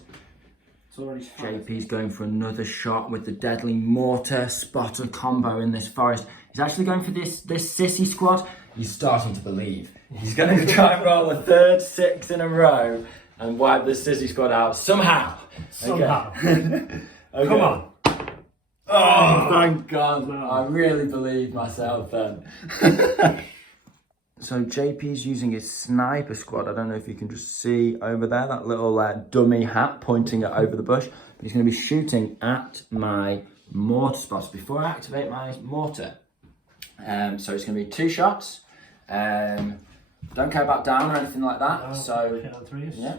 JP's going for another shot with the deadly mortar spotter combo in this forest. He's actually going for this sissy squad. He's starting to believe. He's going to try and roll a 3rd 6 in a row and wipe the sissy squad out somehow. Somehow. Okay. Come on. Oh, thank God. No. I really believed myself then. So JP's using his sniper squad. I don't know if you can just see over there, that little dummy hat pointing it over the bush. But he's going to be shooting at my mortar spots before I activate my mortar. So it's going to be 2 shots. Don't care about down or anything like that. No, so hit on 3s. Yeah.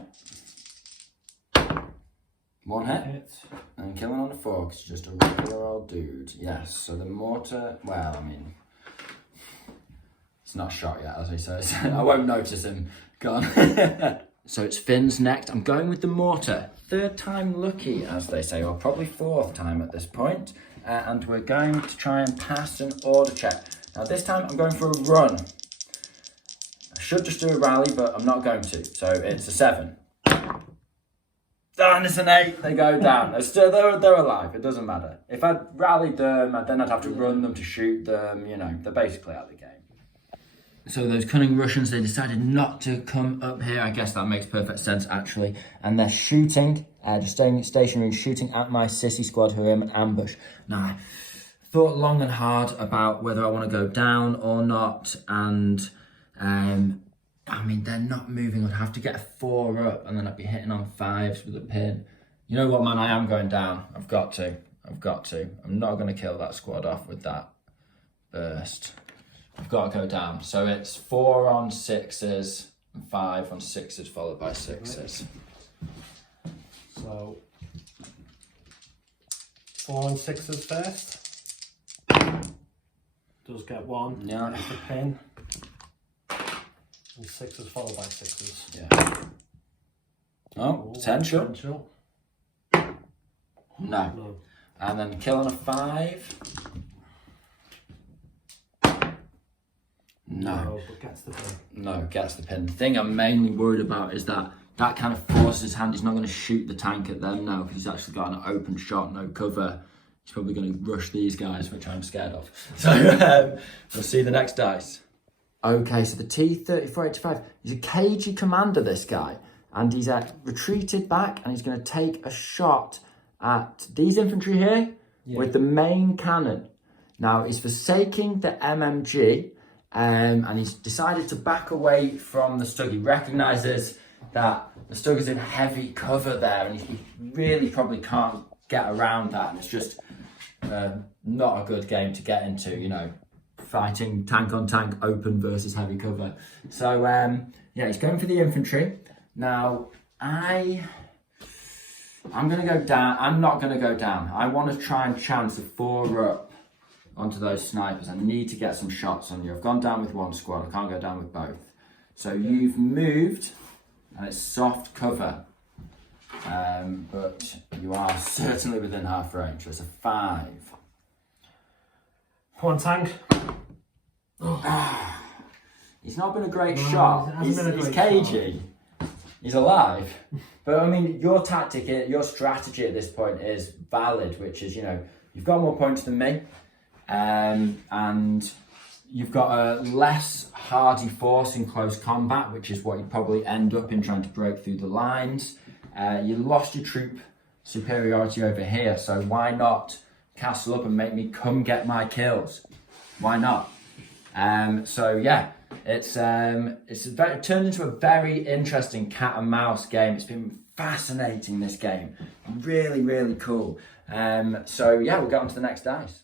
1 hit. And killing on the 4 because he's just a regular old dude. Yes, so the mortar, well, I mean, it's not shot yet, as he says. I won't notice him. Gone. So it's Finn's next. I'm going with the mortar. 3rd time lucky, as they say, or probably 4th time at this point. And we're going to try and pass an order check. Now this time I'm going for a run. I should just do a rally, but I'm not going to. So it's a 7. And it's an 8. They go down. They're alive. It doesn't matter. If I'd rallied them, then I'd have to run them to shoot them. You know, they're basically out of the game. So those cunning Russians, they decided not to come up here. I guess that makes perfect sense, actually. And they're shooting, just staying stationary and shooting at my sissy squad who are in ambush. Now, I thought long and hard about whether I want to go down or not. And, I mean, they're not moving. I'd have to get a 4 up and then I'd be hitting on 5s with a pin. You know what, man? I am going down. I've got to. I'm not going to kill that squad off with that burst. I've got to go down. So it's 4 on 6s and 5 on 6s followed by 6s. So 4 on 6s first. Does get 1. Yeah. That's a pin. And 6s followed by 6s. Yeah. Oh, potential. No. And then killing a 5. No. But gets the pin. No, gets the pin. The thing I'm mainly worried about is that kind of forces his hand. He's not going to shoot the tank at them now because he's actually got an open shot, no cover. He's probably going to rush these guys, which I'm scared of. So we'll see the next dice. Okay, so the T-3485, he's a cagey commander, this guy. And he's retreated back and he's going to take a shot at these infantry here with the main cannon. Now, he's forsaking the MMG and he's decided to back away from the Stug. He recognises that the Stug is in heavy cover there and he really probably can't get around that. And it's just not a good game to get into, you know, fighting tank on tank, open versus heavy cover. So, yeah, he's going for the infantry. Now, I'm going to go down. I'm not going to go down. I want to try and chance a 4 up onto those snipers. I need to get some shots on you. I've gone down with 1 squad. I can't go down with both. So you've moved, and it's soft cover. But you are certainly within half range. So it's a 5. 1 tank. He's not been a great shot. He's cagey. He's alive. But I mean, your tactic, your strategy at this point is valid, which is, you know, you've got more points than me. And you've got a less hardy force in close combat, which is what you'd probably end up in trying to break through the lines. You lost your troop superiority over here, so why not castle up and make me come get my kills? Why not? So yeah, it turned into a very interesting cat and mouse game. It's been fascinating, this game. Really, really cool. So yeah, we'll get on to the next dice.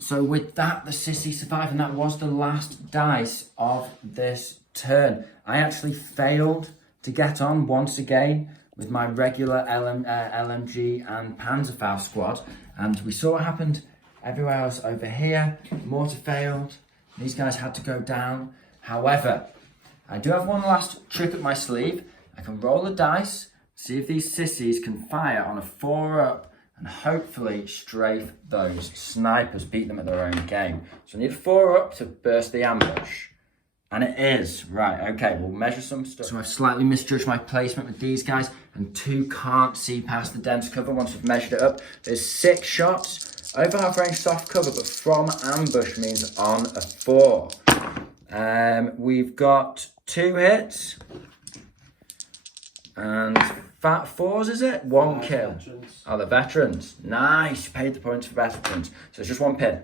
So with that, the sissy survived, and that was the last dice of this turn. I actually failed to get on once again with my regular LMG and Panzerfaust squad, and we saw what happened everywhere else over here. Mortar failed. These guys had to go down. However, I do have one last trick up my sleeve. I can roll the dice, see if these sissies can fire on a 4-up, and hopefully strafe those snipers, beat them at their own game. So I need a 4-up to burst the ambush. And it is. Right, okay, we'll measure some stuff. So I've slightly misjudged my placement with these guys, and 2 can't see past the dense cover once we've measured it up. There's 6 shots, over half range soft cover, but from ambush means on a 4. We've got 2 hits, and fat 4s, is it? 1 kill. Veterans. Oh, the veterans. Nice, you paid the points for veterans. So it's just 1 pin.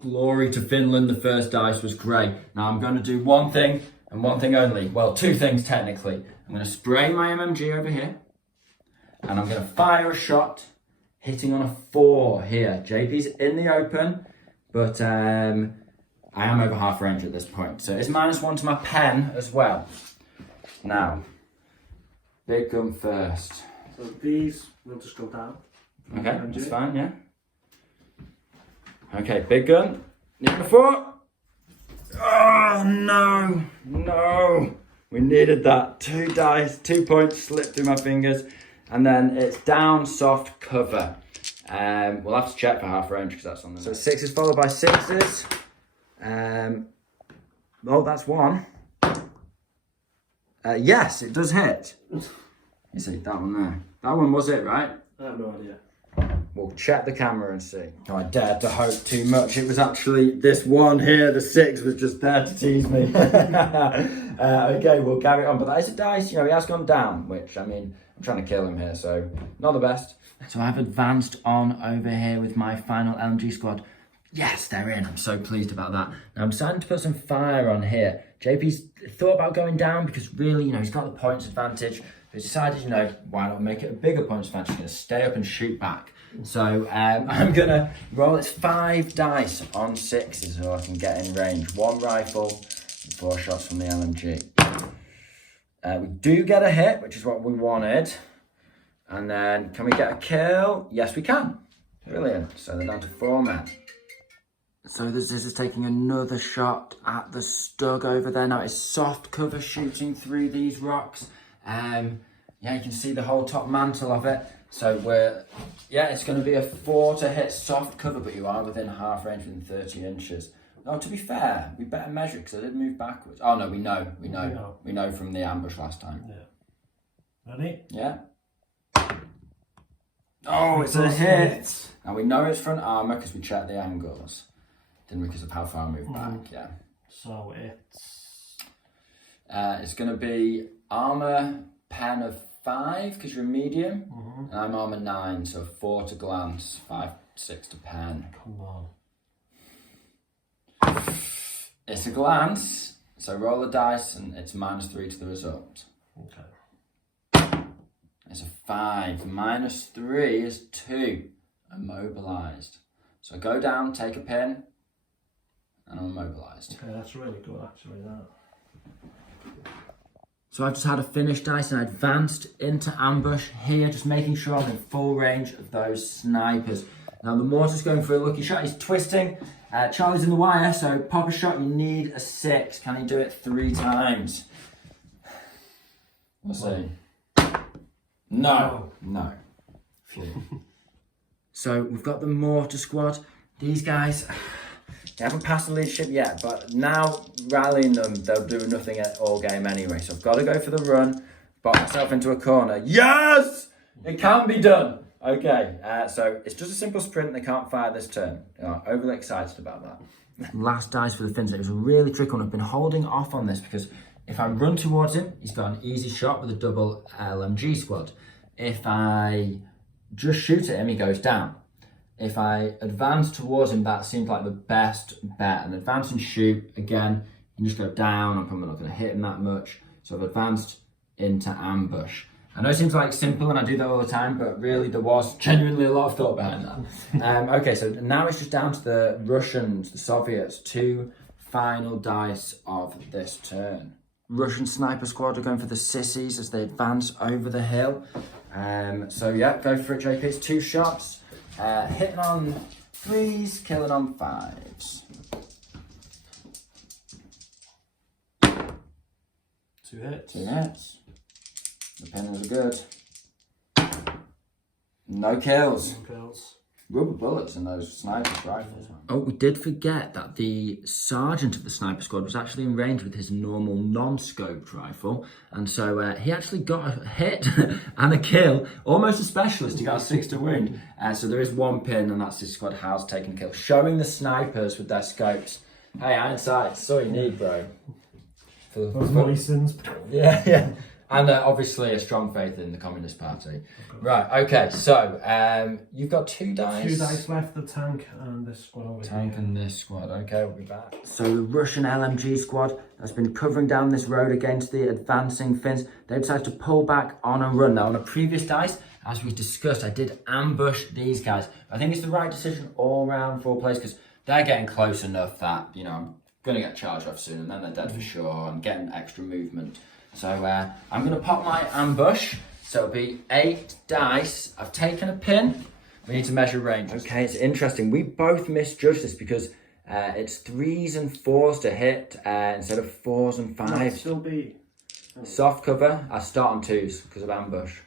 Glory to Finland, the first dice was great. Now I'm going to do one thing and one thing only. Well, 2 things technically. I'm going to spray my MMG over here, and I'm going to fire a shot hitting on a 4 here. JP's in the open, but I am over half range at this point. So it's -1 to my pen as well. Now, big gun first. So these will just go down. Okay, that's fine, yeah. Okay, big gun. Need the 4. Oh, no. No. We needed that. 2 dice, 2 points slipped through my fingers. And then it's down soft cover. We'll have to check for half range because that's on the So 6s followed by 6s. Oh, that's 1. Yes, it does hit. You see, that one there. That one was it, right? I have no idea. We'll check the camera and see. Oh, I dared to hope too much. It was actually this one here, the 6, was just there to tease me. Okay, we'll carry on. But that is a dice, you know, he has gone down, which, I mean, I'm trying to kill him here, so not the best. So I've advanced on over here with my final LMG squad. Yes, they're in. I'm so pleased about that. Now I'm starting to put some fire on here. JP's thought about going down because really, you know, he's got the points advantage. But decided, you know, why not make it a bigger points advantage? He's going to stay up and shoot back. So I'm going to roll. It's 5 dice on 6s so I can get in range. 1 rifle and 4 shots from the LMG. We do get a hit, which is what we wanted. And then, can we get a kill? Yes, we can. Brilliant. So they're down to 4 men. So this is taking another shot at the stug over there. Now it's soft cover shooting through these rocks. Yeah, you can see the whole top mantle of it. So it's going to be a 4 to hit soft cover, but you are within half range within 30 inches. No, to be fair, we better measure it because I did move backwards. Oh no, we know from the ambush last time. Yeah. Ready? Yeah. Oh, it's a hit. Now we know it's front armor because we checked the angles. Didn't we, because of how far I moved back, yeah. So it's going to be armor pen of 5 because you're medium, and I'm armor 9, so 4 to glance, 5, 6 to pen. Come on. It's a glance, so roll the dice and it's -3 to the result. Okay. It's a 5. -3 is 2. Immobilized. So go down, take a pin, and I'm immobilized. Okay, that's really good actually, that. So I've just had a Finnish dice and I advanced into ambush here, just making sure I'm in full range of those snipers. Now the mortar's going for a lucky shot, he's twisting. Charlie's in the wire, so pop a shot, you need a 6. Can he do it 3 times? We'll see. No. So we've got the mortar squad. These guys, they haven't passed the leadership yet, but now rallying them, they'll do nothing at all game anyway. So I've got to go for the run, box myself into a corner. Yes! It can be done. Okay, so it's just a simple sprint. They can't fire this turn. I'm overly excited about that. Last dice for the Finns. It was a really tricky one. I've been holding off on this because if I run towards him, he's got an easy shot with a double LMG squad. If I just shoot at him, he goes down. If I advance towards him, that seems like the best bet. And advance and shoot, again, you just go down. I'm probably not going to hit him that much. So I've advanced into ambush. I know it seems like simple and I do that all the time, but really there was genuinely a lot of thought behind that. Okay, so now it's just down to the Russians, the Soviets, 2 final dice of this turn. Russian sniper squad are going for the sissies as they advance over the hill. So yeah, go for it, JP. It's 2 shots. Hitting on 3s, killing on 5s. 2 hits. 2 hits. The pinners are good. No kills. No kills. Rubber bullets in those sniper rifles. Oh, we did forget that the sergeant of the sniper squad was actually in range with his normal non-scoped rifle, and so he actually got a hit and a kill, almost a specialist. He got a 6 to wound. So there is 1 pin, and that's his squad house taking a kill, showing the snipers with their scopes. Hey, iron sights, that's all you need, bro. Those moistens. Yeah. And obviously a strong faith in the Communist Party. Right, okay, so you've got 2 dice. 2 dice left, the tank and this squad over Tank here. and this squad, okay, we'll be back. So the Russian LMG squad has been covering down this road against the advancing Finns. They decided to pull back on a run. Now on a previous dice, as we discussed, I did ambush these guys. I think it's the right decision all round for all players because they're getting close enough that, you know, I'm going to get charged off soon and then they're dead for sure and getting extra movement. So I'm going to pop my ambush. So it'll be 8 dice. I've taken a pin. We need to measure range. Okay, it's interesting. We both misjudged this because it's 3s and 4s to hit instead of 4s and 5s. Might still be. Soft cover. I start on 2s because of ambush.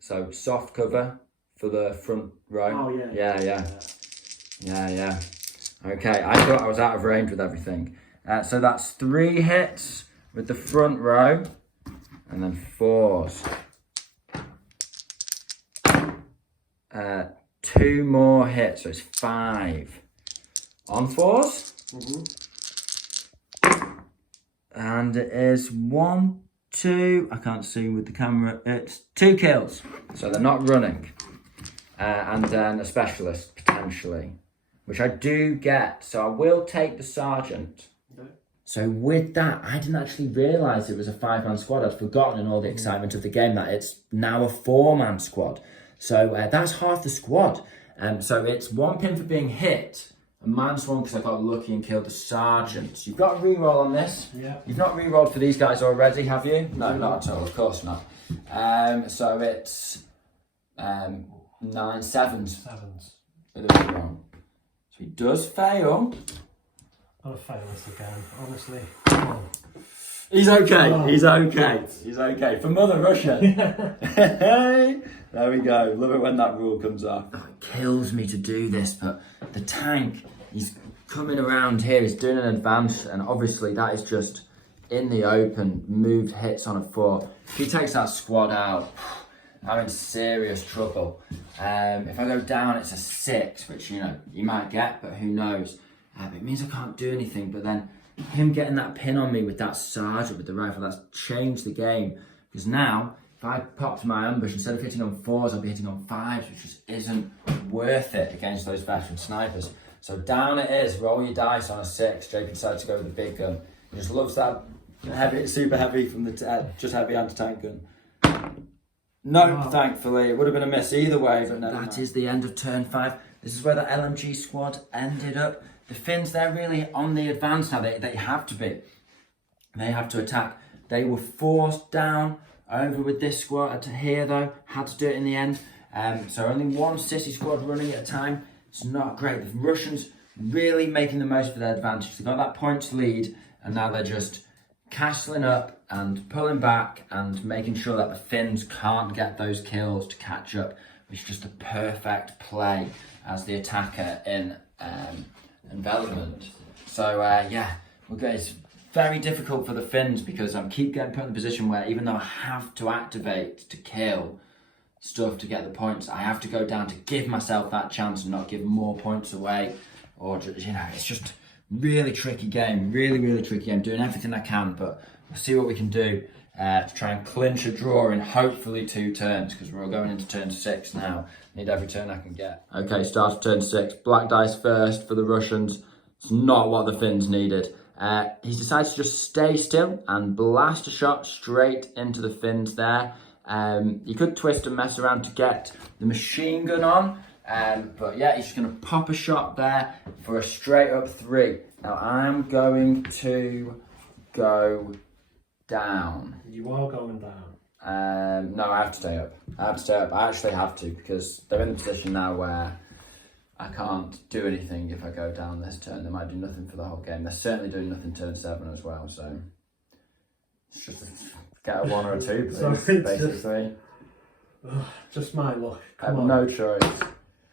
So soft cover for the front row. Oh, yeah. Yeah. Okay, I thought I was out of range with everything. So that's 3 hits with the front row, and then 4s. 2 more hits, so it's 5. On 4s. And it is 1, 2, I can't see with the camera, it's 2 kills. So they're not running. And then a specialist, potentially, which I do get. So I will take the sergeant. So with that, I didn't actually realise it was a 5-man squad. I'd forgotten in all the excitement of the game that it's now a 4-man squad. So that's half the squad. So it's 1 pin for being hit, a -1 because I got lucky and killed the sergeant. You've got a reroll on this. Yeah. You've not rerolled for these guys already, have you? No, not at all. Of course not. So it's 9 7s. 7s. With a reroll. So he does fail. I'll fail this again, honestly. Oh. He's okay. Oh. He's okay. He's okay. For Mother Russia. There we go. Love it when that rule comes off. Oh, it kills me to do this, but the tank, he's coming around here. He's doing an advance, and obviously that is just in the open. Moved hits on a 4. If he takes that squad out, I'm in serious trouble. If I go down, it's a 6, which, you know, you might get, but who knows? It means I can't do anything, but then him getting that pin on me with that sergeant with the rifle, that's changed the game. Because now, if I popped my ambush, instead of hitting on 4s, I'll be hitting on 5s, which just isn't worth it against those veteran snipers. So down it is, roll your dice on a 6. JP decided to go with the big gun. He just loves that heavy, super heavy from the just heavy anti-tank gun. No, thankfully, it would have been a miss either way, but no. That is the end of turn 5. This is where the LMG squad ended up. The Finns, they're really on the advance now. They have to be. They have to attack. They were forced down over with this squad here, though. Had to do it in the end. So only 1 sissy squad running at a time. It's not great. The Russians really making the most of their advantage. They got that points lead, and now they're just castling up and pulling back and making sure that the Finns can't get those kills to catch up, which is just the perfect play as the attacker in Envelopment. So yeah, it's very difficult for the Finns because I keep getting put in a position where even though I have to activate to kill stuff to get the points, I have to go down to give myself that chance and not give more points away, or just, you know, it's just really tricky game, really tricky game. Doing everything I can, but we'll see what we can do. to try and clinch a draw in hopefully 2 turns, because we're all going into turn 6 now. Need every turn I can get. Okay, start of turn 6. Black dice first for the Russians. It's not what the Finns needed. He's decided to just stay still and blast a shot straight into the Finns there. He could twist and mess around to get the machine gun on, but yeah, he's just going to pop a shot there for a straight up 3. Now I'm going to go down. You are going down. No, I have to stay up. I actually have to, because they're in the position now where I can't do anything if I go down this turn. They might do nothing for the whole game. They're certainly doing nothing turn 7 as well, so it's just get a 1 or a 2, please, Sorry, basically. Just my luck. I have Come on. no choice.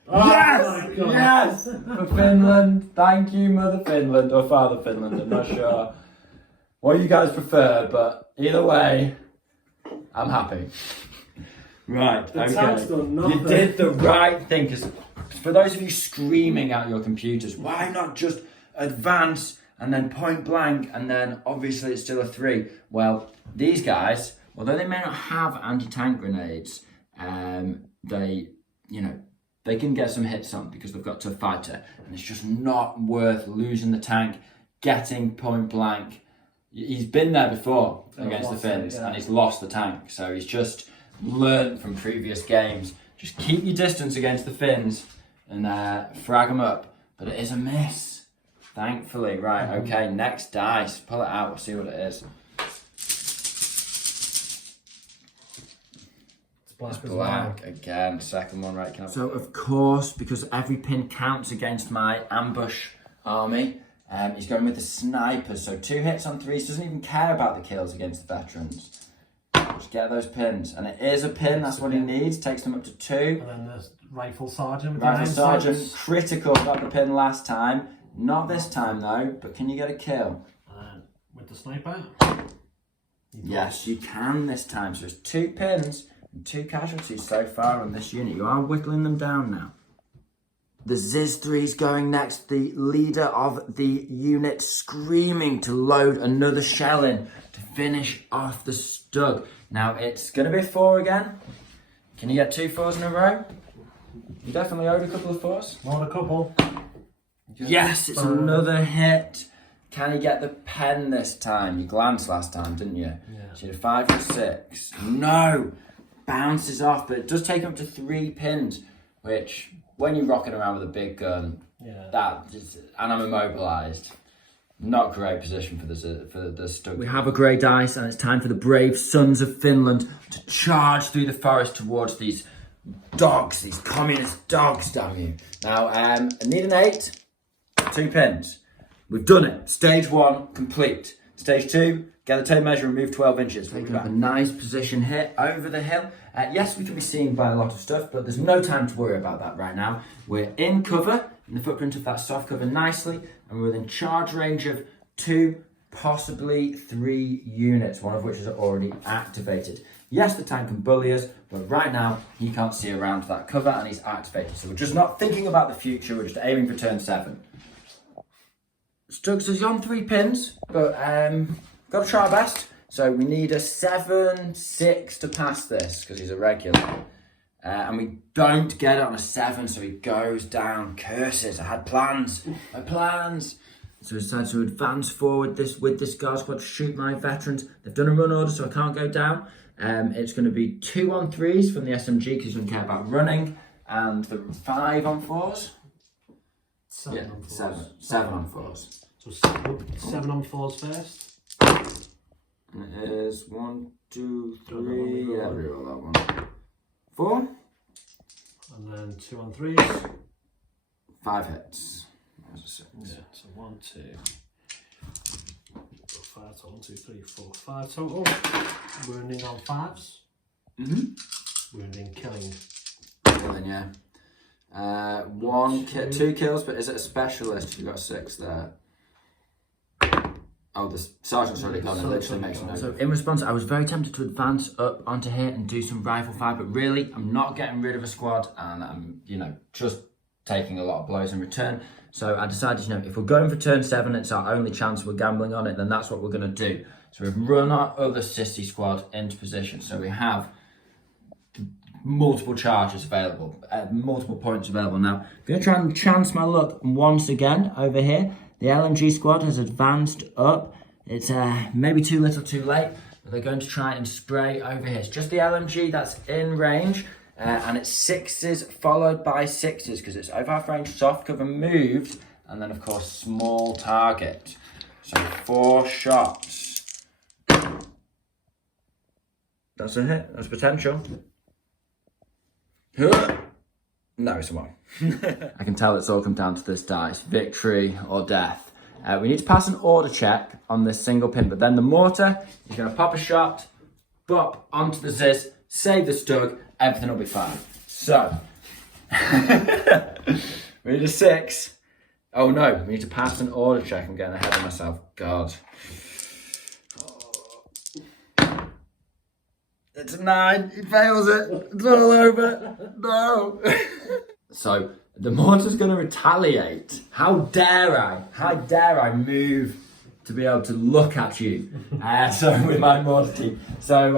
Oh, Yes! my God. Yes! For Finland. Thank you, Mother Finland, or Father Finland. I'm not sure what you guys prefer, but either way, I'm happy. Right, The okay. tank's done nothing. You did the right thing, because for those of you screaming at your computers, why not just advance and then point blank and then obviously it's still a 3? Well, these guys, although they may not have anti-tank grenades, they can get some hits on because they've got tough fighter, and it's just not worth losing the tank, getting point blank. He's been there before against the Finns, and he's lost the tank, so he's just learned from previous games. Just keep your distance against the Finns and frag them up, but it is a miss, thankfully. Right, okay, next dice, pull it out, we'll see what it is. It's black again, second one, right? So of course, because every pin counts against my ambush army, he's going with the snipers. So 2 hits on 3s, doesn't even care about the kills against the veterans. Just get those pins, and it is a pin. That's what he needs. Takes them up to 2. And then the rifle sergeant. Rifle sergeant, critical. Got the pin last time. Not this time though. But can you get a kill? With the sniper. Yes, you can this time. So it's 2 pins and 2 casualties so far on this unit. You are whittling them down now. The Ziz-3's going next. The leader of the unit screaming to load another shell in to finish off the Stug. Now it's going to be a 4 again. Can you get 2 4s in a row? You definitely owed a couple of 4s. Not a couple. Yes, it's another hit. Can he get the pen this time? You glanced last time, didn't you? Yeah. So you had 5 and 6. No! Bounces off, but it does take him up to 3 pins, which, when you're rocking around with a big gun, and I'm immobilised, not great position for the Stug. We have a grey dice, and it's time for the brave sons of Finland to charge through the forest towards these dogs, these communist dogs, damn you. Now, I need an 8, 2 pins. We've done it. Stage 1 complete. Stage 2, get the tape measure and move 12 inches. Taking up a nice position here over the hill. Yes, we can be seen by a lot of stuff, but there's no time to worry about that right now. We're in cover, in the footprint of that soft cover nicely, and we're within charge range of 2, possibly 3 units, one of which is already activated. Yes, the tank can bully us, but right now he can't see around that cover and he's activated. So we're just not thinking about the future, we're just aiming for turn 7. Stugs is on 3 pins, but got to try our best. So we need a 7, 6 to pass this, because he's a regular. And we don't get it on a 7, so he goes down. Curses, I had plans. My plans. So I decided to advance forward with this guard squad to shoot my veterans. They've done a run order, so I can't go down. It's going to be 2 on 3s from the SMG, because he doesn't care about running. And the 5 on 4s. 7 on 4s. 7 on 4s. So 7 on 4s first. And it is 1, 2, 3. Yeah, reroll that one. 4. And then 2 on 3s. 5 hits. That was a 6. Yeah, so 1, 2. 5 total. 1, 2, 3, 4, 5 total. Wounding on 5s. Wounding, killing. Killing, yeah. 2 kills, but is it a specialist? You've got a 6 there. Oh, the sergeant's already gone. It literally makes no. So in response, I was very tempted to advance up onto here and do some rifle fire, but really, I'm not getting rid of a squad, and I'm, just taking a lot of blows in return. So I decided, if we're going for turn 7, it's our only chance, we're gambling on it, then that's what we're going to do. So we've run our other sissy squad into position. So we have multiple charges available, multiple points available. Now, I'm going to try and chance my luck once again over here. The LMG squad has advanced up. It's maybe too little too late, but they're going to try and spray over here. It's just the LMG that's in range, and it's 6s followed by 6s because it's over half range, soft cover moved, and then of course small target. So 4 shots. That's a hit, that's potential. No, it's a 1. I can tell it's all come down to this dice, victory or death. We need to pass an order check on this single pin, but then the mortar is going to pop a shot, bop onto the Ziz, save the Stug, everything will be fine. So, we need a 6. Oh no, we need to pass an order check. I'm getting ahead of myself. God. It's a 9. He fails it. It's all over. No. So the mortar's going to retaliate. How dare I? How dare I move to be able to look at you? So with my mortar team. So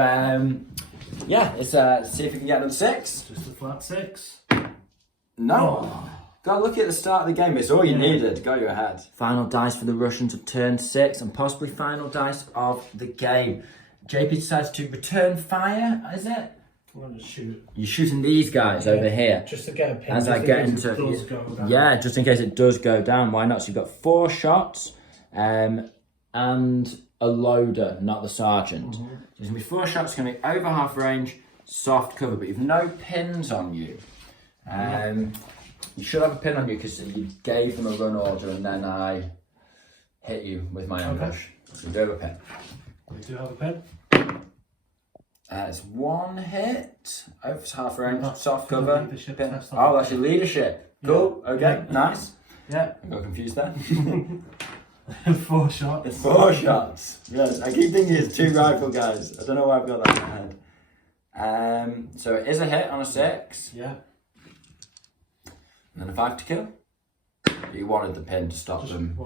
yeah, let's see if we can get another 6. Just a flat 6. No. Oh. Got lucky at the start of the game. It's all you needed. Go your head. Final dice for the Russians of turn 6 and possibly final dice of the game. JP decides to return fire, is it? I'm going to shoot. You're shooting these guys over here. Just to get a pin. As I get into... Yeah, just in case it does go down. Why not? So you've got 4 shots and a loader, not the sergeant. So there's going to be 4 shots, going to be over half range, soft cover, but you've no pins on you. You should have a pin on you because you gave them a run order and then I hit you with my ambush. So you do have a pin. We do have a pin. It's 1 hit, over half range, soft cover. Pin. Oh, that's your leadership. Cool, yeah. Okay, yeah. Nice. Yeah. I got confused there. 4 shots. It's 4 shots. Yes, I keep thinking it's 2 rifle guys. I don't know why I've got that in my head. So it is a hit on a 6. Yeah. And then a 5 to kill. You wanted the pin to stop them.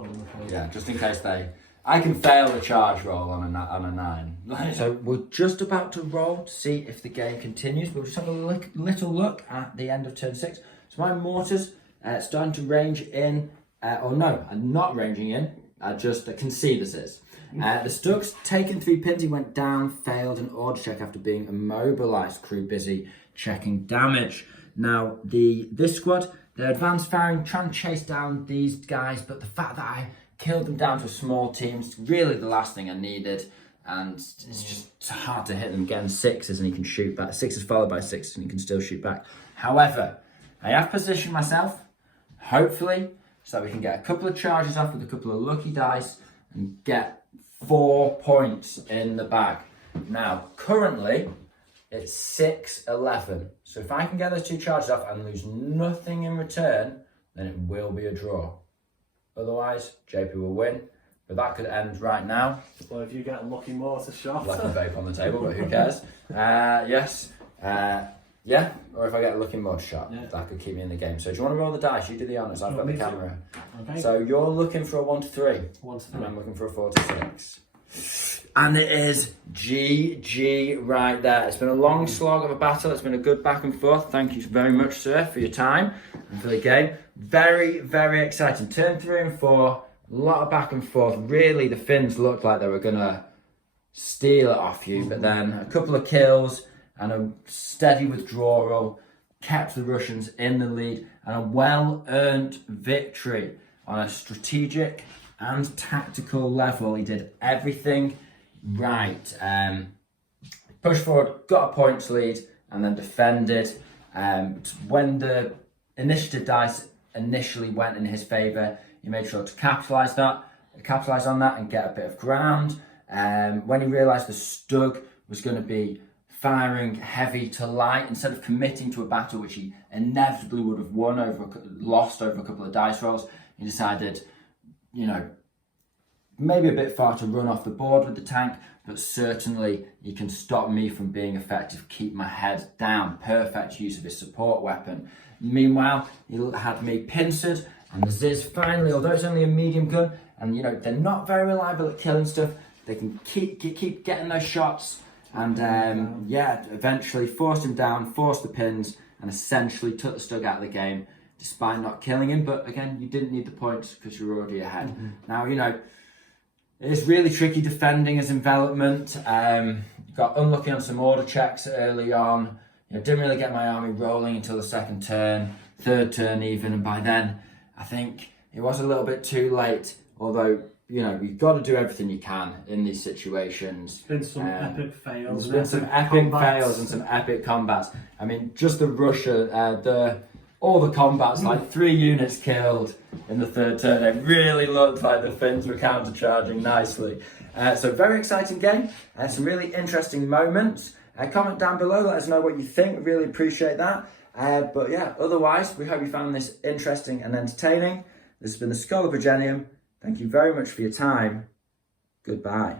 Yeah, just in case they... I can fail the charge roll on a 9. So we're just about to roll to see if the game continues. We'll just have a little look at the end of turn 6. So my mortars starting to range in, or no, I'm not ranging in. I can see this is. The Stug's taken 3 pins. He went down, failed an order check after being immobilised. Crew busy checking damage. Now this squad, they're advanced firing, trying to chase down these guys, but the fact that I killed them down to a small team is really the last thing I needed, and it's just hard to hit them. Getting 6s and he can shoot back. 6s followed by 6s and he can still shoot back. However, I have positioned myself, hopefully, so that we can get a couple of charges off with a couple of lucky dice and get 4 points in the bag. Now, currently, it's 6-11. So if I can get those 2 charges off and lose nothing in return, then it will be a draw. Otherwise, JP will win. But that could end right now. Well, if you get a lucky mortar shot. Left and vape on the table, but who cares? Yes. Yeah, or if I get a lucky mortar shot, that could keep me in the game. So do you want to roll the dice? You do the honours. I've got the camera. Okay. So you're looking for a 1 to 3. 1 to 3. And I'm looking for a 4 to 6. And it is GG right there. It's been a long slog of a battle. It's been a good back and forth. Thank you very much, sir, for your time and for the game. Very, very exciting. Turn 3 and 4, a lot of back and forth. Really, the Finns looked like they were going to steal it off you, but then a couple of kills and a steady withdrawal kept the Russians in the lead, and a well-earned victory on a strategic and tactical level. He did everything right. Pushed forward, got a points lead, and then defended. When the initiative dice initially went in his favour, he made sure to capitalise on that and get a bit of ground. When he realised the Stug was going to be firing heavy to light, instead of committing to a battle which he inevitably would have lost over a couple of dice rolls, he decided, maybe a bit far to run off the board with the tank, but certainly he can stop me from being effective, keep my head down. Perfect use of his support weapon. Meanwhile, he had me pincered, and the Ziz finally, although it's only a medium gun, and they're not very reliable at killing stuff, they can keep getting those shots, and eventually forced him down, forced the pins, and essentially took the Stug out of the game, despite not killing him. But again, you didn't need the points because you were already ahead. Now, you know, it's really tricky defending as Envelopment. Got unlucky on some order checks early on. You know, didn't really get my army rolling until the second turn, third turn even, and by then I think it was a little bit too late. Although, you know, you've got to do everything you can in these situations. There's been some epic fails. There's been some epic fails and some epic combats. I mean, just the Russia, all the combats, like 3 units killed in the third turn. It really looked like the Finns were counter-charging nicely. So very exciting game, some really interesting moments. Comment down below, let us know what you think, we really appreciate that. But yeah, otherwise, we hope you found this interesting and entertaining. This has been the Scholar Progenium. Thank you very much for your time. Goodbye.